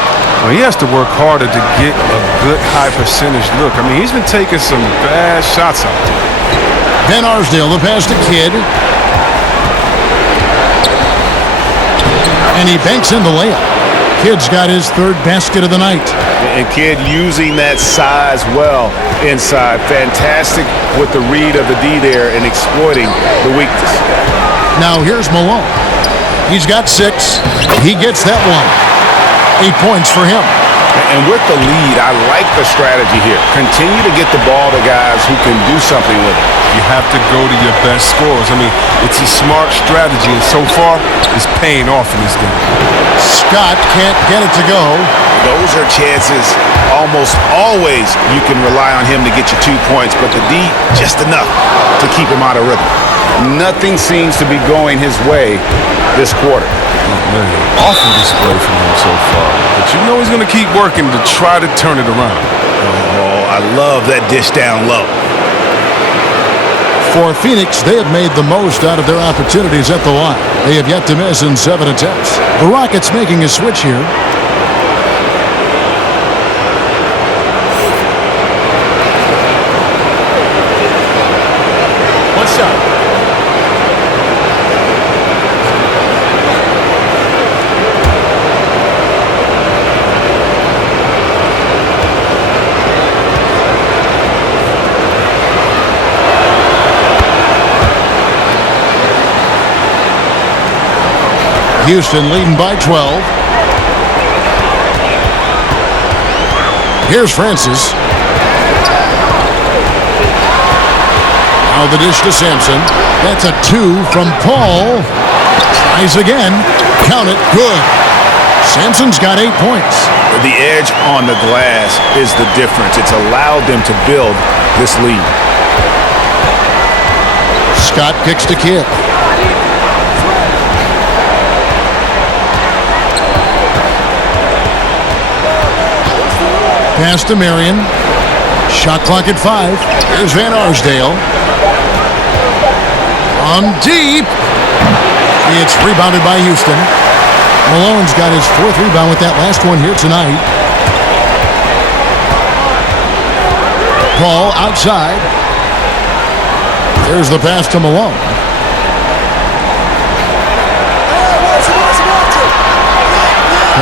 Well, he has to work harder to get a good high percentage look. I mean, he's been taking some bad shots out there. Van Arsdale, the pass to Kidd. And he banks in the layup. Kidd's got his 3rd basket of the night. And Kidd using that size well inside. Fantastic with the read of the D there and exploiting the weakness. Now here's Malone. He's got 6. He gets that one. 8 points for him. And with the lead, I like the strategy here. Continue to get the ball to guys who can do something with it. You have to go to your best scorers. I mean, it's a smart strategy, and so far, it's paying off in this game. Scott can't get it to go. Those are chances almost always you can rely on him to get you 2 points, but the D, just enough to keep him out of rhythm. Nothing seems to be going his way this quarter. Man, awful display from him so far. But you know he's going to keep working to try to turn it around. Oh, I love that dish down low. For Phoenix, they have made the most out of their opportunities at the line. They have yet to miss in 7 attempts. The Rockets making a switch here. One shot. Houston leading by 12. Here's Francis. Now the dish to Sampson. That's a 2 from Paul. Tries again. Count it. Good. Sampson's got 8 points. The edge on the glass is the difference. It's allowed them to build this lead. Scott kicks to Kidd. Pass to Marion. Shot clock at 5. Here's Van Arsdale. On deep. It's rebounded by Houston. Malone's got his 4th rebound with that last one here tonight. Paul outside. There's the pass to Malone.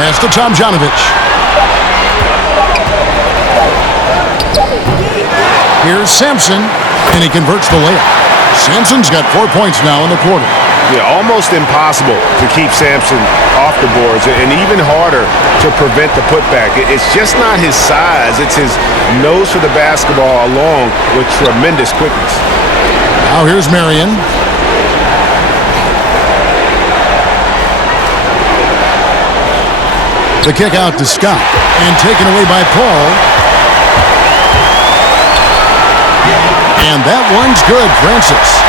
Pass to Tomjanovich. Here's Sampson, and he converts the layup. Sampson's got 4 points now in the quarter. Yeah, almost impossible to keep Sampson off the boards, and even harder to prevent the putback. It's just not his size. It's his nose for the basketball along with tremendous quickness. Now here's Marion. The kick out to Scott, and taken away by Paul. And that one's good, Francis.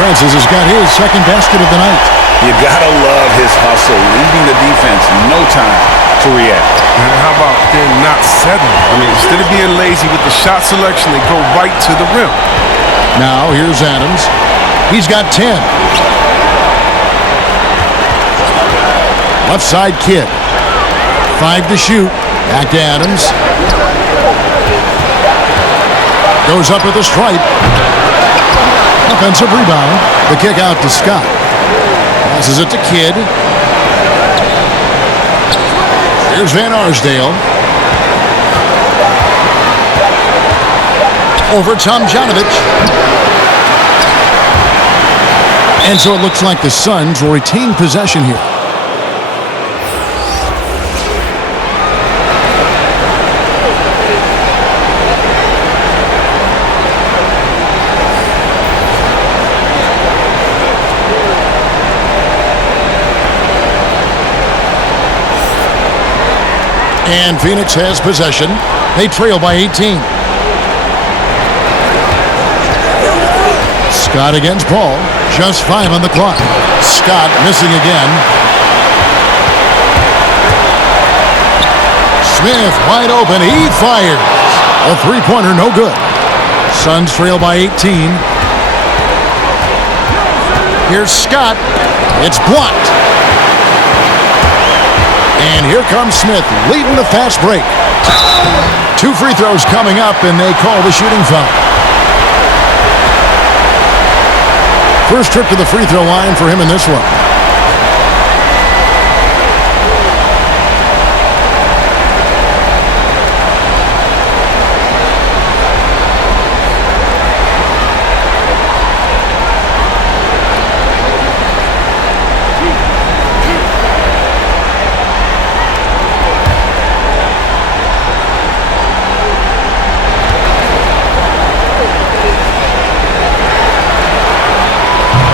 Francis has got his 2nd basket of the night. You gotta love his hustle, leaving the defense no time to react. And how about them not settling? I mean, instead of being lazy with the shot selection, they go right to the rim. Now here's Adams. He's got 10. Left side Kidd. 5 to shoot. Back to Adams. Goes up with a stripe. Offensive rebound. The kick out to Scott. Passes it to Kidd. Here's Van Arsdale. Over Tomjanovich. And so it looks like the Suns will retain possession here. And Phoenix has possession. They trail by 18. Scott against Paul. Just 5 on the clock. Scott missing again. Smith wide open. He fires. A 3-pointer, no good. Suns trail by 18. Here's Scott. It's blocked. And here comes Smith, leading the fast break. 2 free throws coming up, and they call the shooting foul. First trip to the free throw line for him in this one.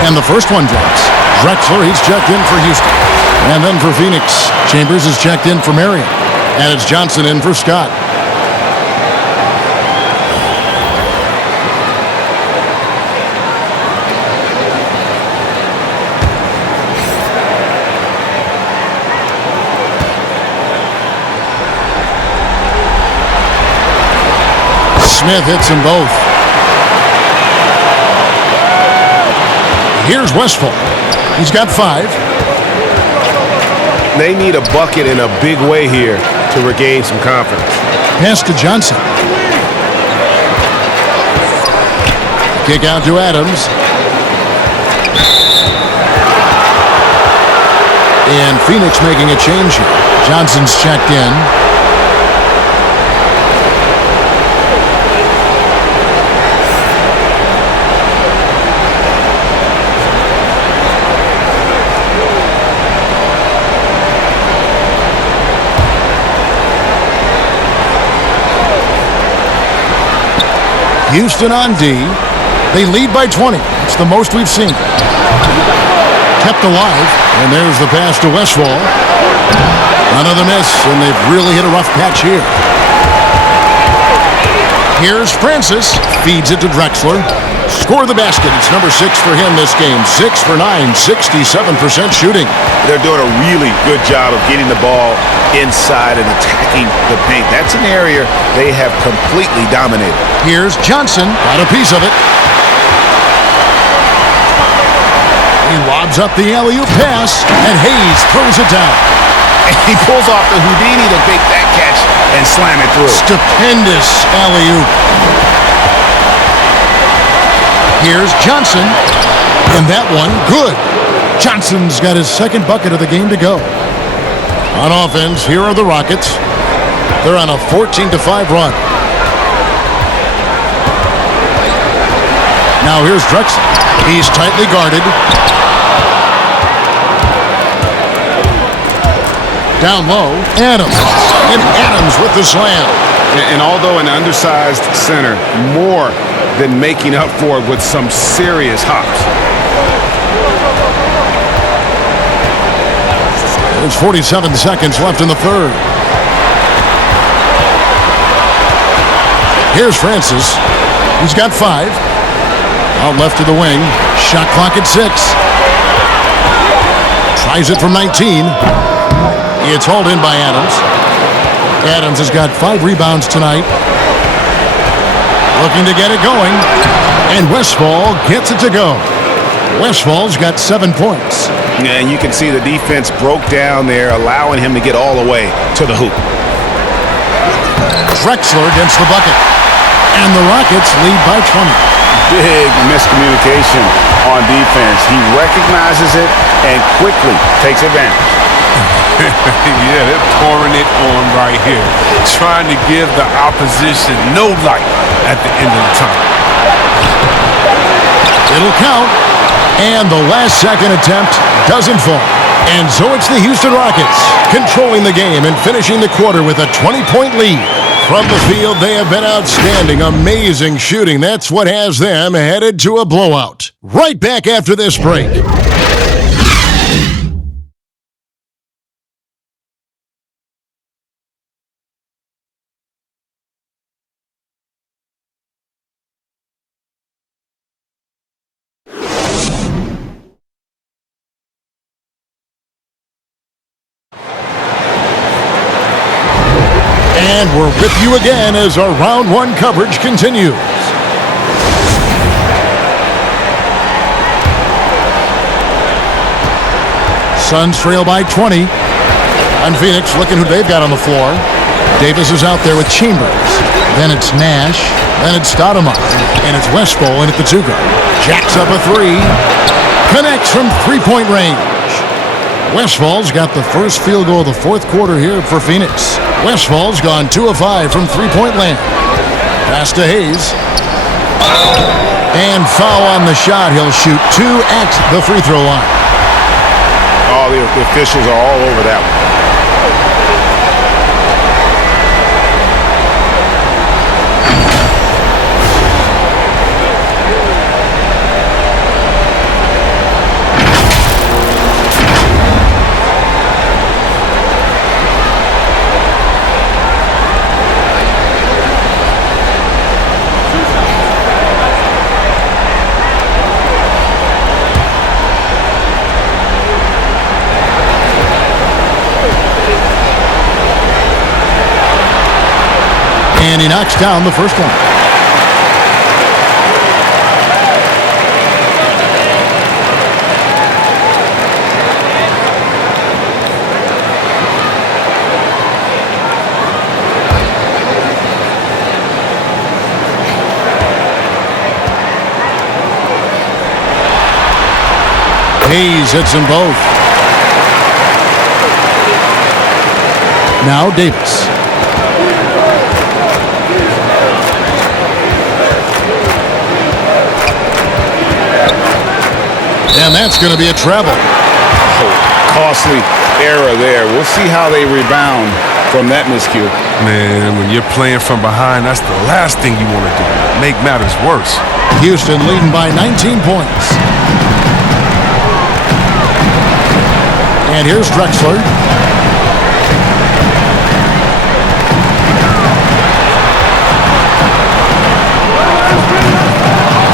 And the first one drops. Drexler, he's checked in for Houston. And then for Phoenix, Chambers is checked in for Marion. And it's Johnson in for Scott. Smith hits them both. Here's Westphal. He's got 5. They need a bucket in a big way here to regain some confidence. Pass to Johnson. Kick out to Adams. And Phoenix making a change here. Johnson's checked in. Houston on D. They lead by 20. It's the most we've seen. Kept alive. And there's the pass to Westphal. Another miss, and they've really hit a rough patch here. Here's Francis. Feeds it to Drexler. Score the basket. It's number 6 for him this game. 6 for 9, 67% shooting. They're doing a really good job of getting the ball inside and attacking the paint. That's an area they have completely dominated. Here's Johnson. Got a piece of it. He lobs up the alley-oop pass, and Hayes throws it down. And he pulls off the Houdini to take that catch and slam it through. Stupendous alley-oop. Here's Johnson, and that one, good. Johnson's got his second bucket of the game to go. On offense, here are the Rockets. They're on a 14-5 run. Now here's Drexler. He's tightly guarded. Down low, Adams. And Adams with the slam. And although an undersized center, more than making up for it with some serious hops. There's 47 seconds left in the third. Here's Francis. He's got 5. Out left to the wing. Shot clock at 6. Tries it from 19. It's hauled in by Adams. Adams has got 5 rebounds tonight. Looking to get it going. And Westphal gets it to go. Westphal's got 7 points. Yeah, and you can see the defense broke down there, allowing him to get all the way to the hoop. Drexler gets the bucket. And the Rockets lead by 20. Big miscommunication on defense. He recognizes it and quickly takes advantage. Yeah, they're pouring it on right here. Trying to give the opposition no light at the end of the tunnel. It'll count. And the last second attempt doesn't fall. And so it's the Houston Rockets controlling the game and finishing the quarter with a 20-point lead. From the field, they have been outstanding. Amazing shooting. That's what has them headed to a blowout. Right back after this break. And we're with you again as our round 1 coverage continues. Suns trail by 20. And Phoenix looking who they've got on the floor. Davis is out there with Chambers. Then it's Nash. Then it's Stoudemire. And it's Westphal in at the 2-guard. Jacks up a 3. Connects from 3-point range. Westphal's got the first field goal of the 4th quarter here for Phoenix. Westphal's gone 2 of 5 from 3-point land. Pass to Hayes. And foul on the shot. He'll shoot 2 at the free throw line. Oh, the officials are all over that one. And he knocks down the first one. Hayes hits them both. Now Davis. And that's going to be a travel. Costly error there. We'll see how they rebound from that miscue. Man, when you're playing from behind, that's the last thing you want to do. Make matters worse. Houston leading by 19 points. And here's Drexler.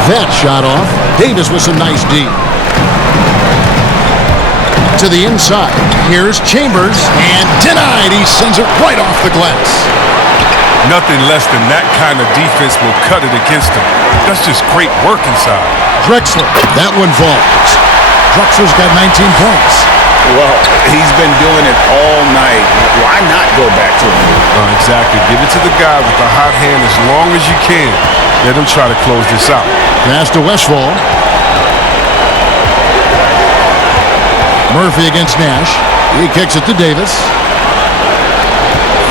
That shot off. Davis with some nice D. To the inside. Here's Chambers, and denied. He sends it right off the glass. Nothing less than that kind of defense will cut it against him. That's just great work inside. Drexler, that one falls. Drexler's got 19 points. Well, he's been doing it all night. Why not go back to him? Exactly. Give it to the guy with the hot hand as long as you can. Let him try to close this out. Pass to Westfall. Murphy against Nash. He kicks it to Davis.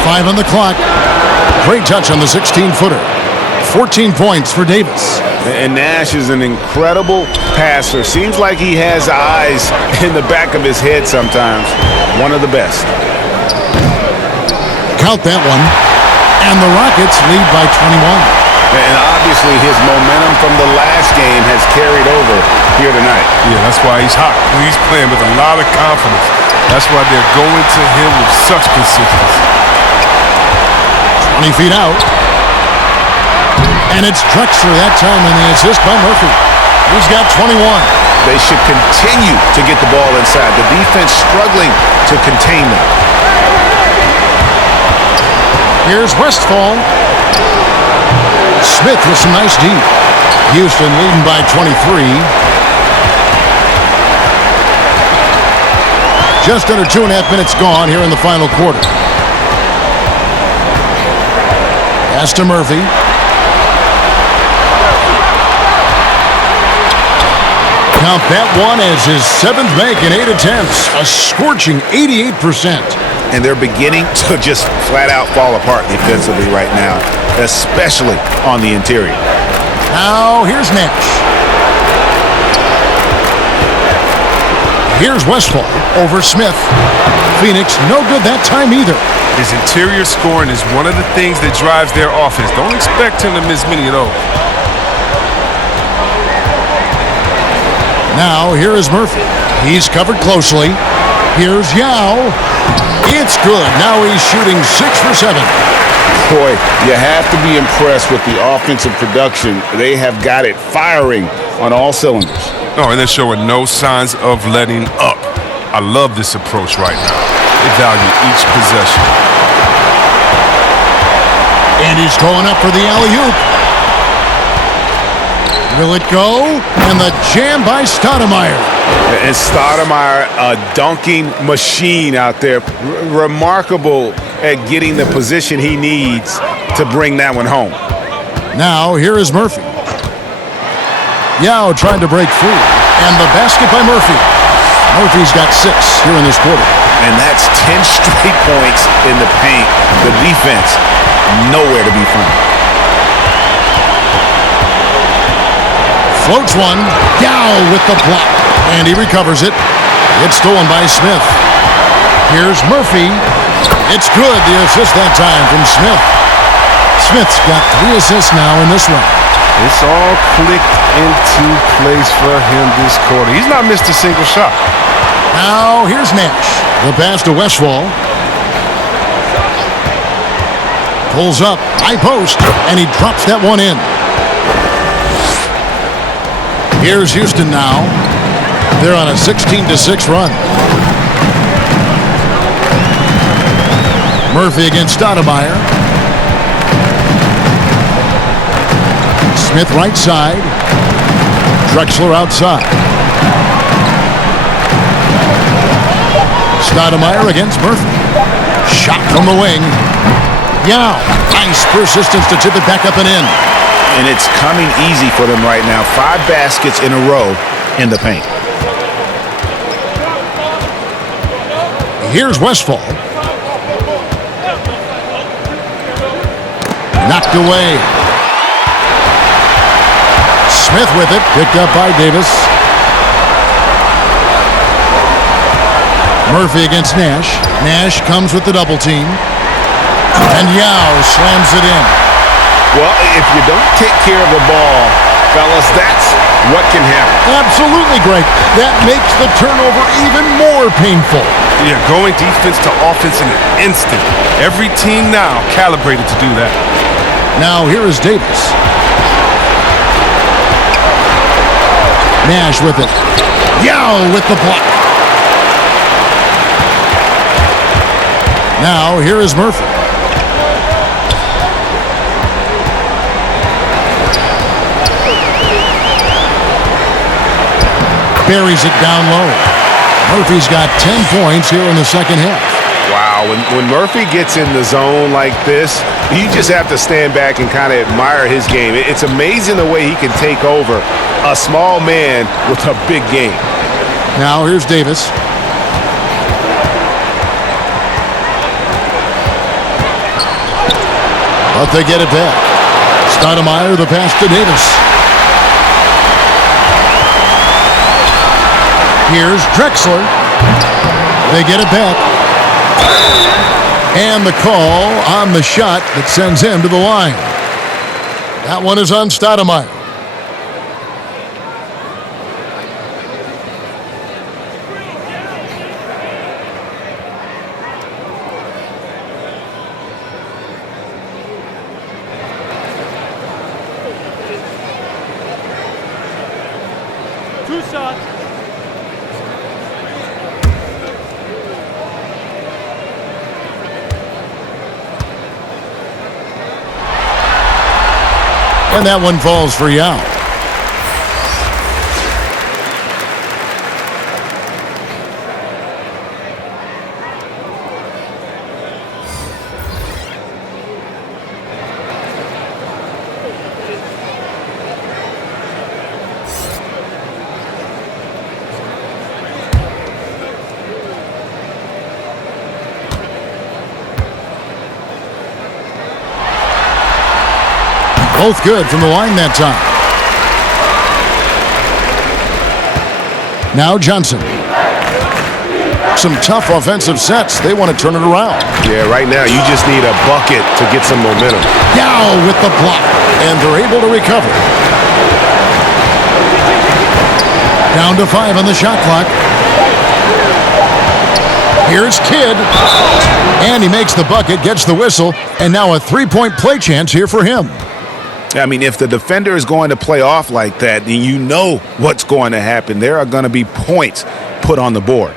5 on the clock. Great touch on the 16-footer. 14 points for Davis. And Nash is an incredible passer. Seems like he has eyes in the back of his head sometimes. One of the best. Count that one. And the Rockets lead by 21. And obviously his momentum from the last game has carried over here tonight. Yeah, that's why he's hot. He's playing with a lot of confidence. That's why they're going to him with such consistency. 20 feet out. And it's Drexler that time on the assist by Murphy. He's got 21. They should continue to get the ball inside. The defense struggling to contain them. Here's Westfall. Smith with some nice D. Houston leading by 23. Just under 2.5 minutes gone here in the final quarter. Pass to Murphy. Count that one as his 7th make in 8 attempts. A scorching 88%. And they're beginning to just flat out fall apart defensively right now, especially on the interior. Now here's Nash. Here's Westfall over Smith. Phoenix no good that time either. His interior scoring is one of the things that drives their offense. Don't expect him to miss many of those. Now here is Murphy. He's covered closely. Here's Yao. It's good. Now he's shooting 6 for 7. Boy, you have to be impressed with the offensive production. They have got it firing on all cylinders. Oh, and they're showing no signs of letting up. I love this approach right now. They value each possession. And he's going up for the alley-oop. Will it go? And the jam by Stoudemire. And Stoudemire, a dunking machine out there. Remarkable at getting the position he needs to bring that one home. Now, here is Murphy. Yao trying to break free. And the basket by Murphy. Murphy's got 6 here in this quarter. And that's 10 straight points in the paint. The defense, nowhere to be found. Floats one. Yao with the block. And he recovers it. It's stolen by Smith. Here's Murphy. It's good. The assist that time from Smith. Smith's got 3 assists now in this one. It's all clicked into place for him this quarter. He's not missed a single shot. Now here's Nash. The pass to Westfall. Pulls up. High post. And he drops that one in. Here's Houston now. They're on a 16-6 run. Murphy against Stoudemire. Smith right side. Drexler outside. Stoudemire against Murphy. Shot from the wing. Yao. Nice persistence to tip it back up and in. And it's coming easy for them right now. 5 baskets in a row in the paint. Here's Westfall. Knocked away. Smith with it, picked up by Davis. Murphy against Nash. Nash comes with the double team. And Yao slams it in. Well, if you don't take care of the ball, fellas, that's what can happen. Absolutely, Greg. That makes the turnover even more painful. Yeah, going defense to offense in an instant. Every team now calibrated to do that. Now here is Davis. Nash with it. Yao with the block. Now here is Murphy. Buries it down low. Murphy's got 10 points here in the second half. Wow, when Murphy gets in the zone like this, you just have to stand back and kind of admire his game. It's amazing the way he can take over a small man with a big game. Now here's Davis. But they get it back. Stoudemire, the pass to Davis. Here's Drexler. They get it back. And the call on the shot that sends him to the line. That one is on Stoudemire. Two shots. And that one falls for Yao. Both good from the line that time. Now Johnson. Some tough offensive sets. They want to turn it around. Yeah, right now you just need a bucket to get some momentum. Yao with the block. And they're able to recover. Down to 5 on the shot clock. Here's Kidd. And he makes the bucket, gets the whistle, and now a three-point play chance here for him. I mean, if the defender is going to play off like that, then you know what's going to happen. There are going to be points put on the board.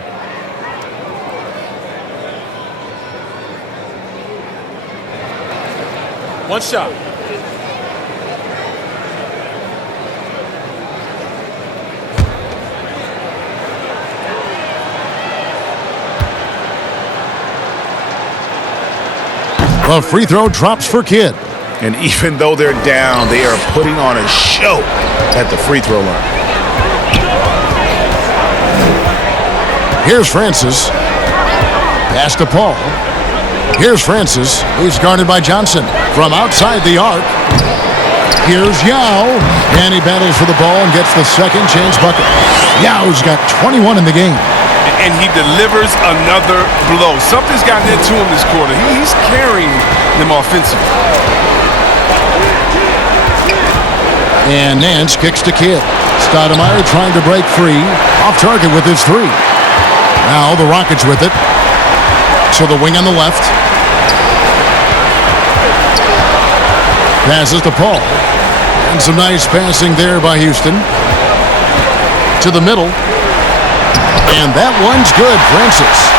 One shot. The free throw drops for Kidd. And even though they're down, they are putting on a show at the free throw line. Here's Francis. Pass to Paul. Here's Francis. He's guarded by Johnson. From outside the arc. Here's Yao. And he battles for the ball and gets the second chance bucket. Yao's got 21 in the game. And he delivers another blow. Something's gotten into him this quarter. He's carrying them offensively. And Nance kicks to Kidd. Stoudemire trying to break free. Off target with his three. Now the Rockets with it. So the wing on the left. Passes to Paul. And some nice passing there by Houston. To the middle. And that one's good, Francis.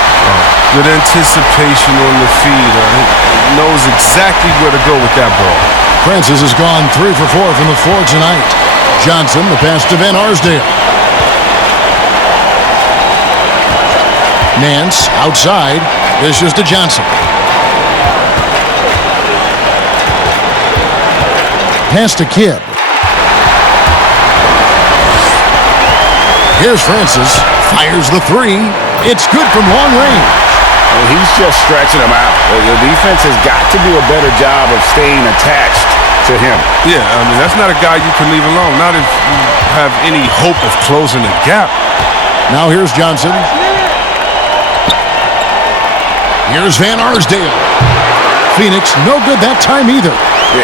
Good anticipation on the feed. He knows exactly where to go with that ball. Francis has gone 3 for 4 from the floor tonight. Johnson, the pass to Van Arsdale. Nance, outside. This is to Johnson. Pass to Kidd. Here's Francis. Fires the three. It's good from long range. Well, he's just stretching them out. The defense has got to do a better job of staying attached to him. Yeah, I mean, that's not a guy you can leave alone, not if you have any hope of closing the gap. Now here's Johnson. Here's Van Arsdale. Phoenix, no good that time either.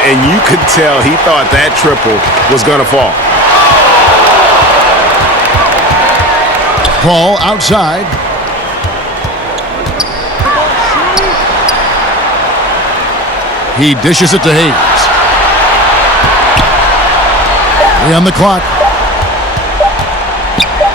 And you could tell he thought that triple was going to fall. Paul outside. He dishes it to Hayes. 3 on the clock.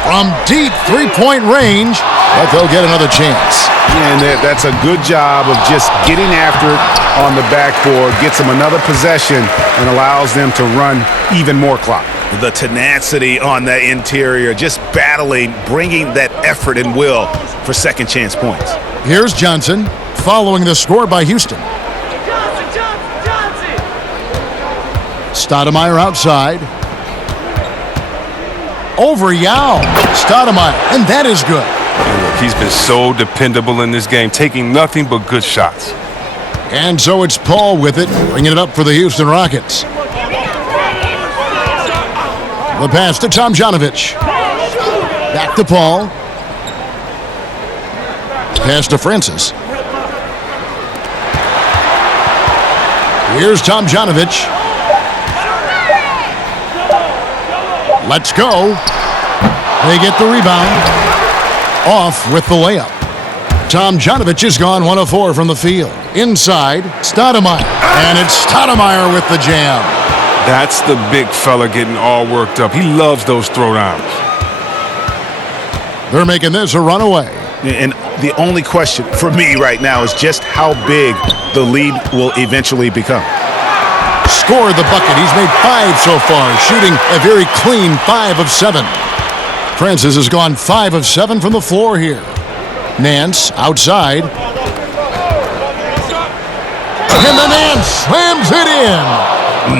From deep three-point range, but they'll get another chance. And that's a good job of just getting after it on the backboard, gets them another possession, and allows them to run even more clock. The tenacity on the interior, just battling, bringing that effort and will for second chance points. Here's Johnson, following the score by Houston. Stoudemire outside. Over Yao. Stoudemire, and that is good. Look, he's been so dependable in this game, taking nothing but good shots. And so it's Paul with it, bringing it up for the Houston Rockets. The pass to Tomjanovich. Back to Paul. Pass to Francis. Here's Tomjanovich. Let's go. They get the rebound. Off with the layup. Tomjanovich has gone 1 of 4 from the field. Inside, Stoudemire. And it's Stoudemire with the jam. That's the big fella getting all worked up. He loves those throwdowns. They're making this a runaway. And the only question for me right now is just how big the lead will eventually become. Scored the bucket. He's made 5 so far, shooting a very clean 5 of 7. Francis has gone 5 of 7 from the floor here. Nance outside. And the Nance slams it in.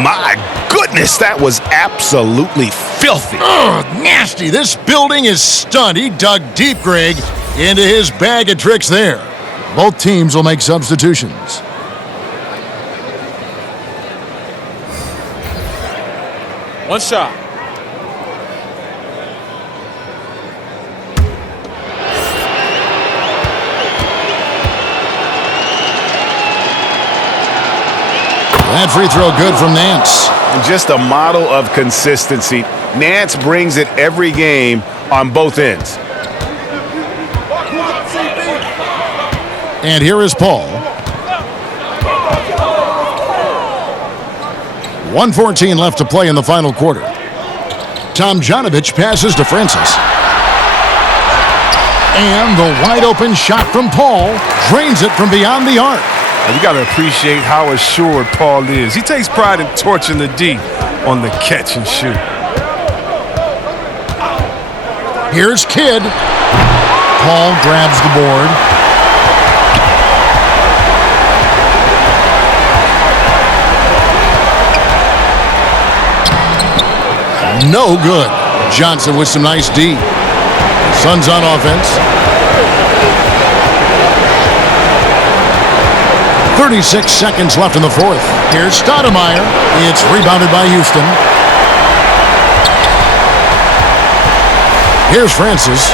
My goodness, that was absolutely filthy. Ugh, nasty. This building is stunned. He dug deep, Greg, into his bag of tricks there. Both teams will make substitutions. One shot. That free throw good from Nance. And just a model of consistency. Nance brings it every game on both ends. And here is Paul. 1:14 left to play in the final quarter. Tomjanovich passes to Francis. And the wide open shot from Paul drains it from beyond the arc. You got to appreciate how assured Paul is. He takes pride in torching the D on the catch and shoot. Here's Kidd. Paul grabs the board. No good. Johnson with some nice D. Suns on offense. 36 seconds left in the fourth. Here's Stoudemire. It's rebounded by Houston. Here's Francis.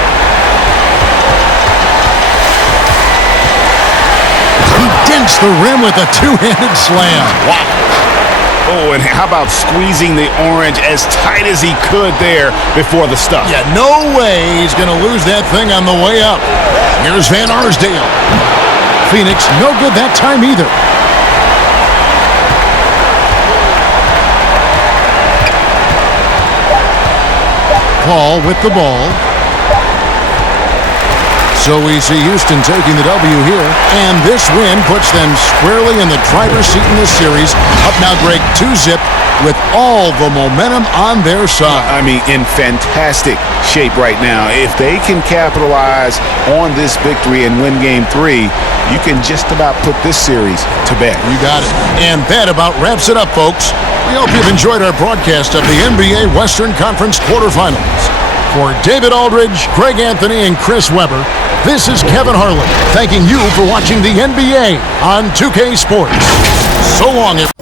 He dents the rim with a two-handed slam. Wow. Oh, and how about squeezing the orange as tight as he could there before the stuff? Yeah, no way he's going to lose that thing on the way up. Here's Van Arsdale. Phoenix, no good that time either. Paul with the ball. So we see Houston taking the W here, and this win puts them squarely in the driver's seat in this series. Up now, Greg, 2-0 with all the momentum on their side. I mean, in fantastic shape right now. If they can capitalize on this victory and win Game 3, you can just about put this series to bed. You got it. And that about wraps it up, folks. We hope you've enjoyed our broadcast of the NBA Western Conference quarterfinals. For David Aldridge, Greg Anthony, and Chris Webber, this is Kevin Harlan, thanking you for watching the NBA on 2K Sports. So long, everyone.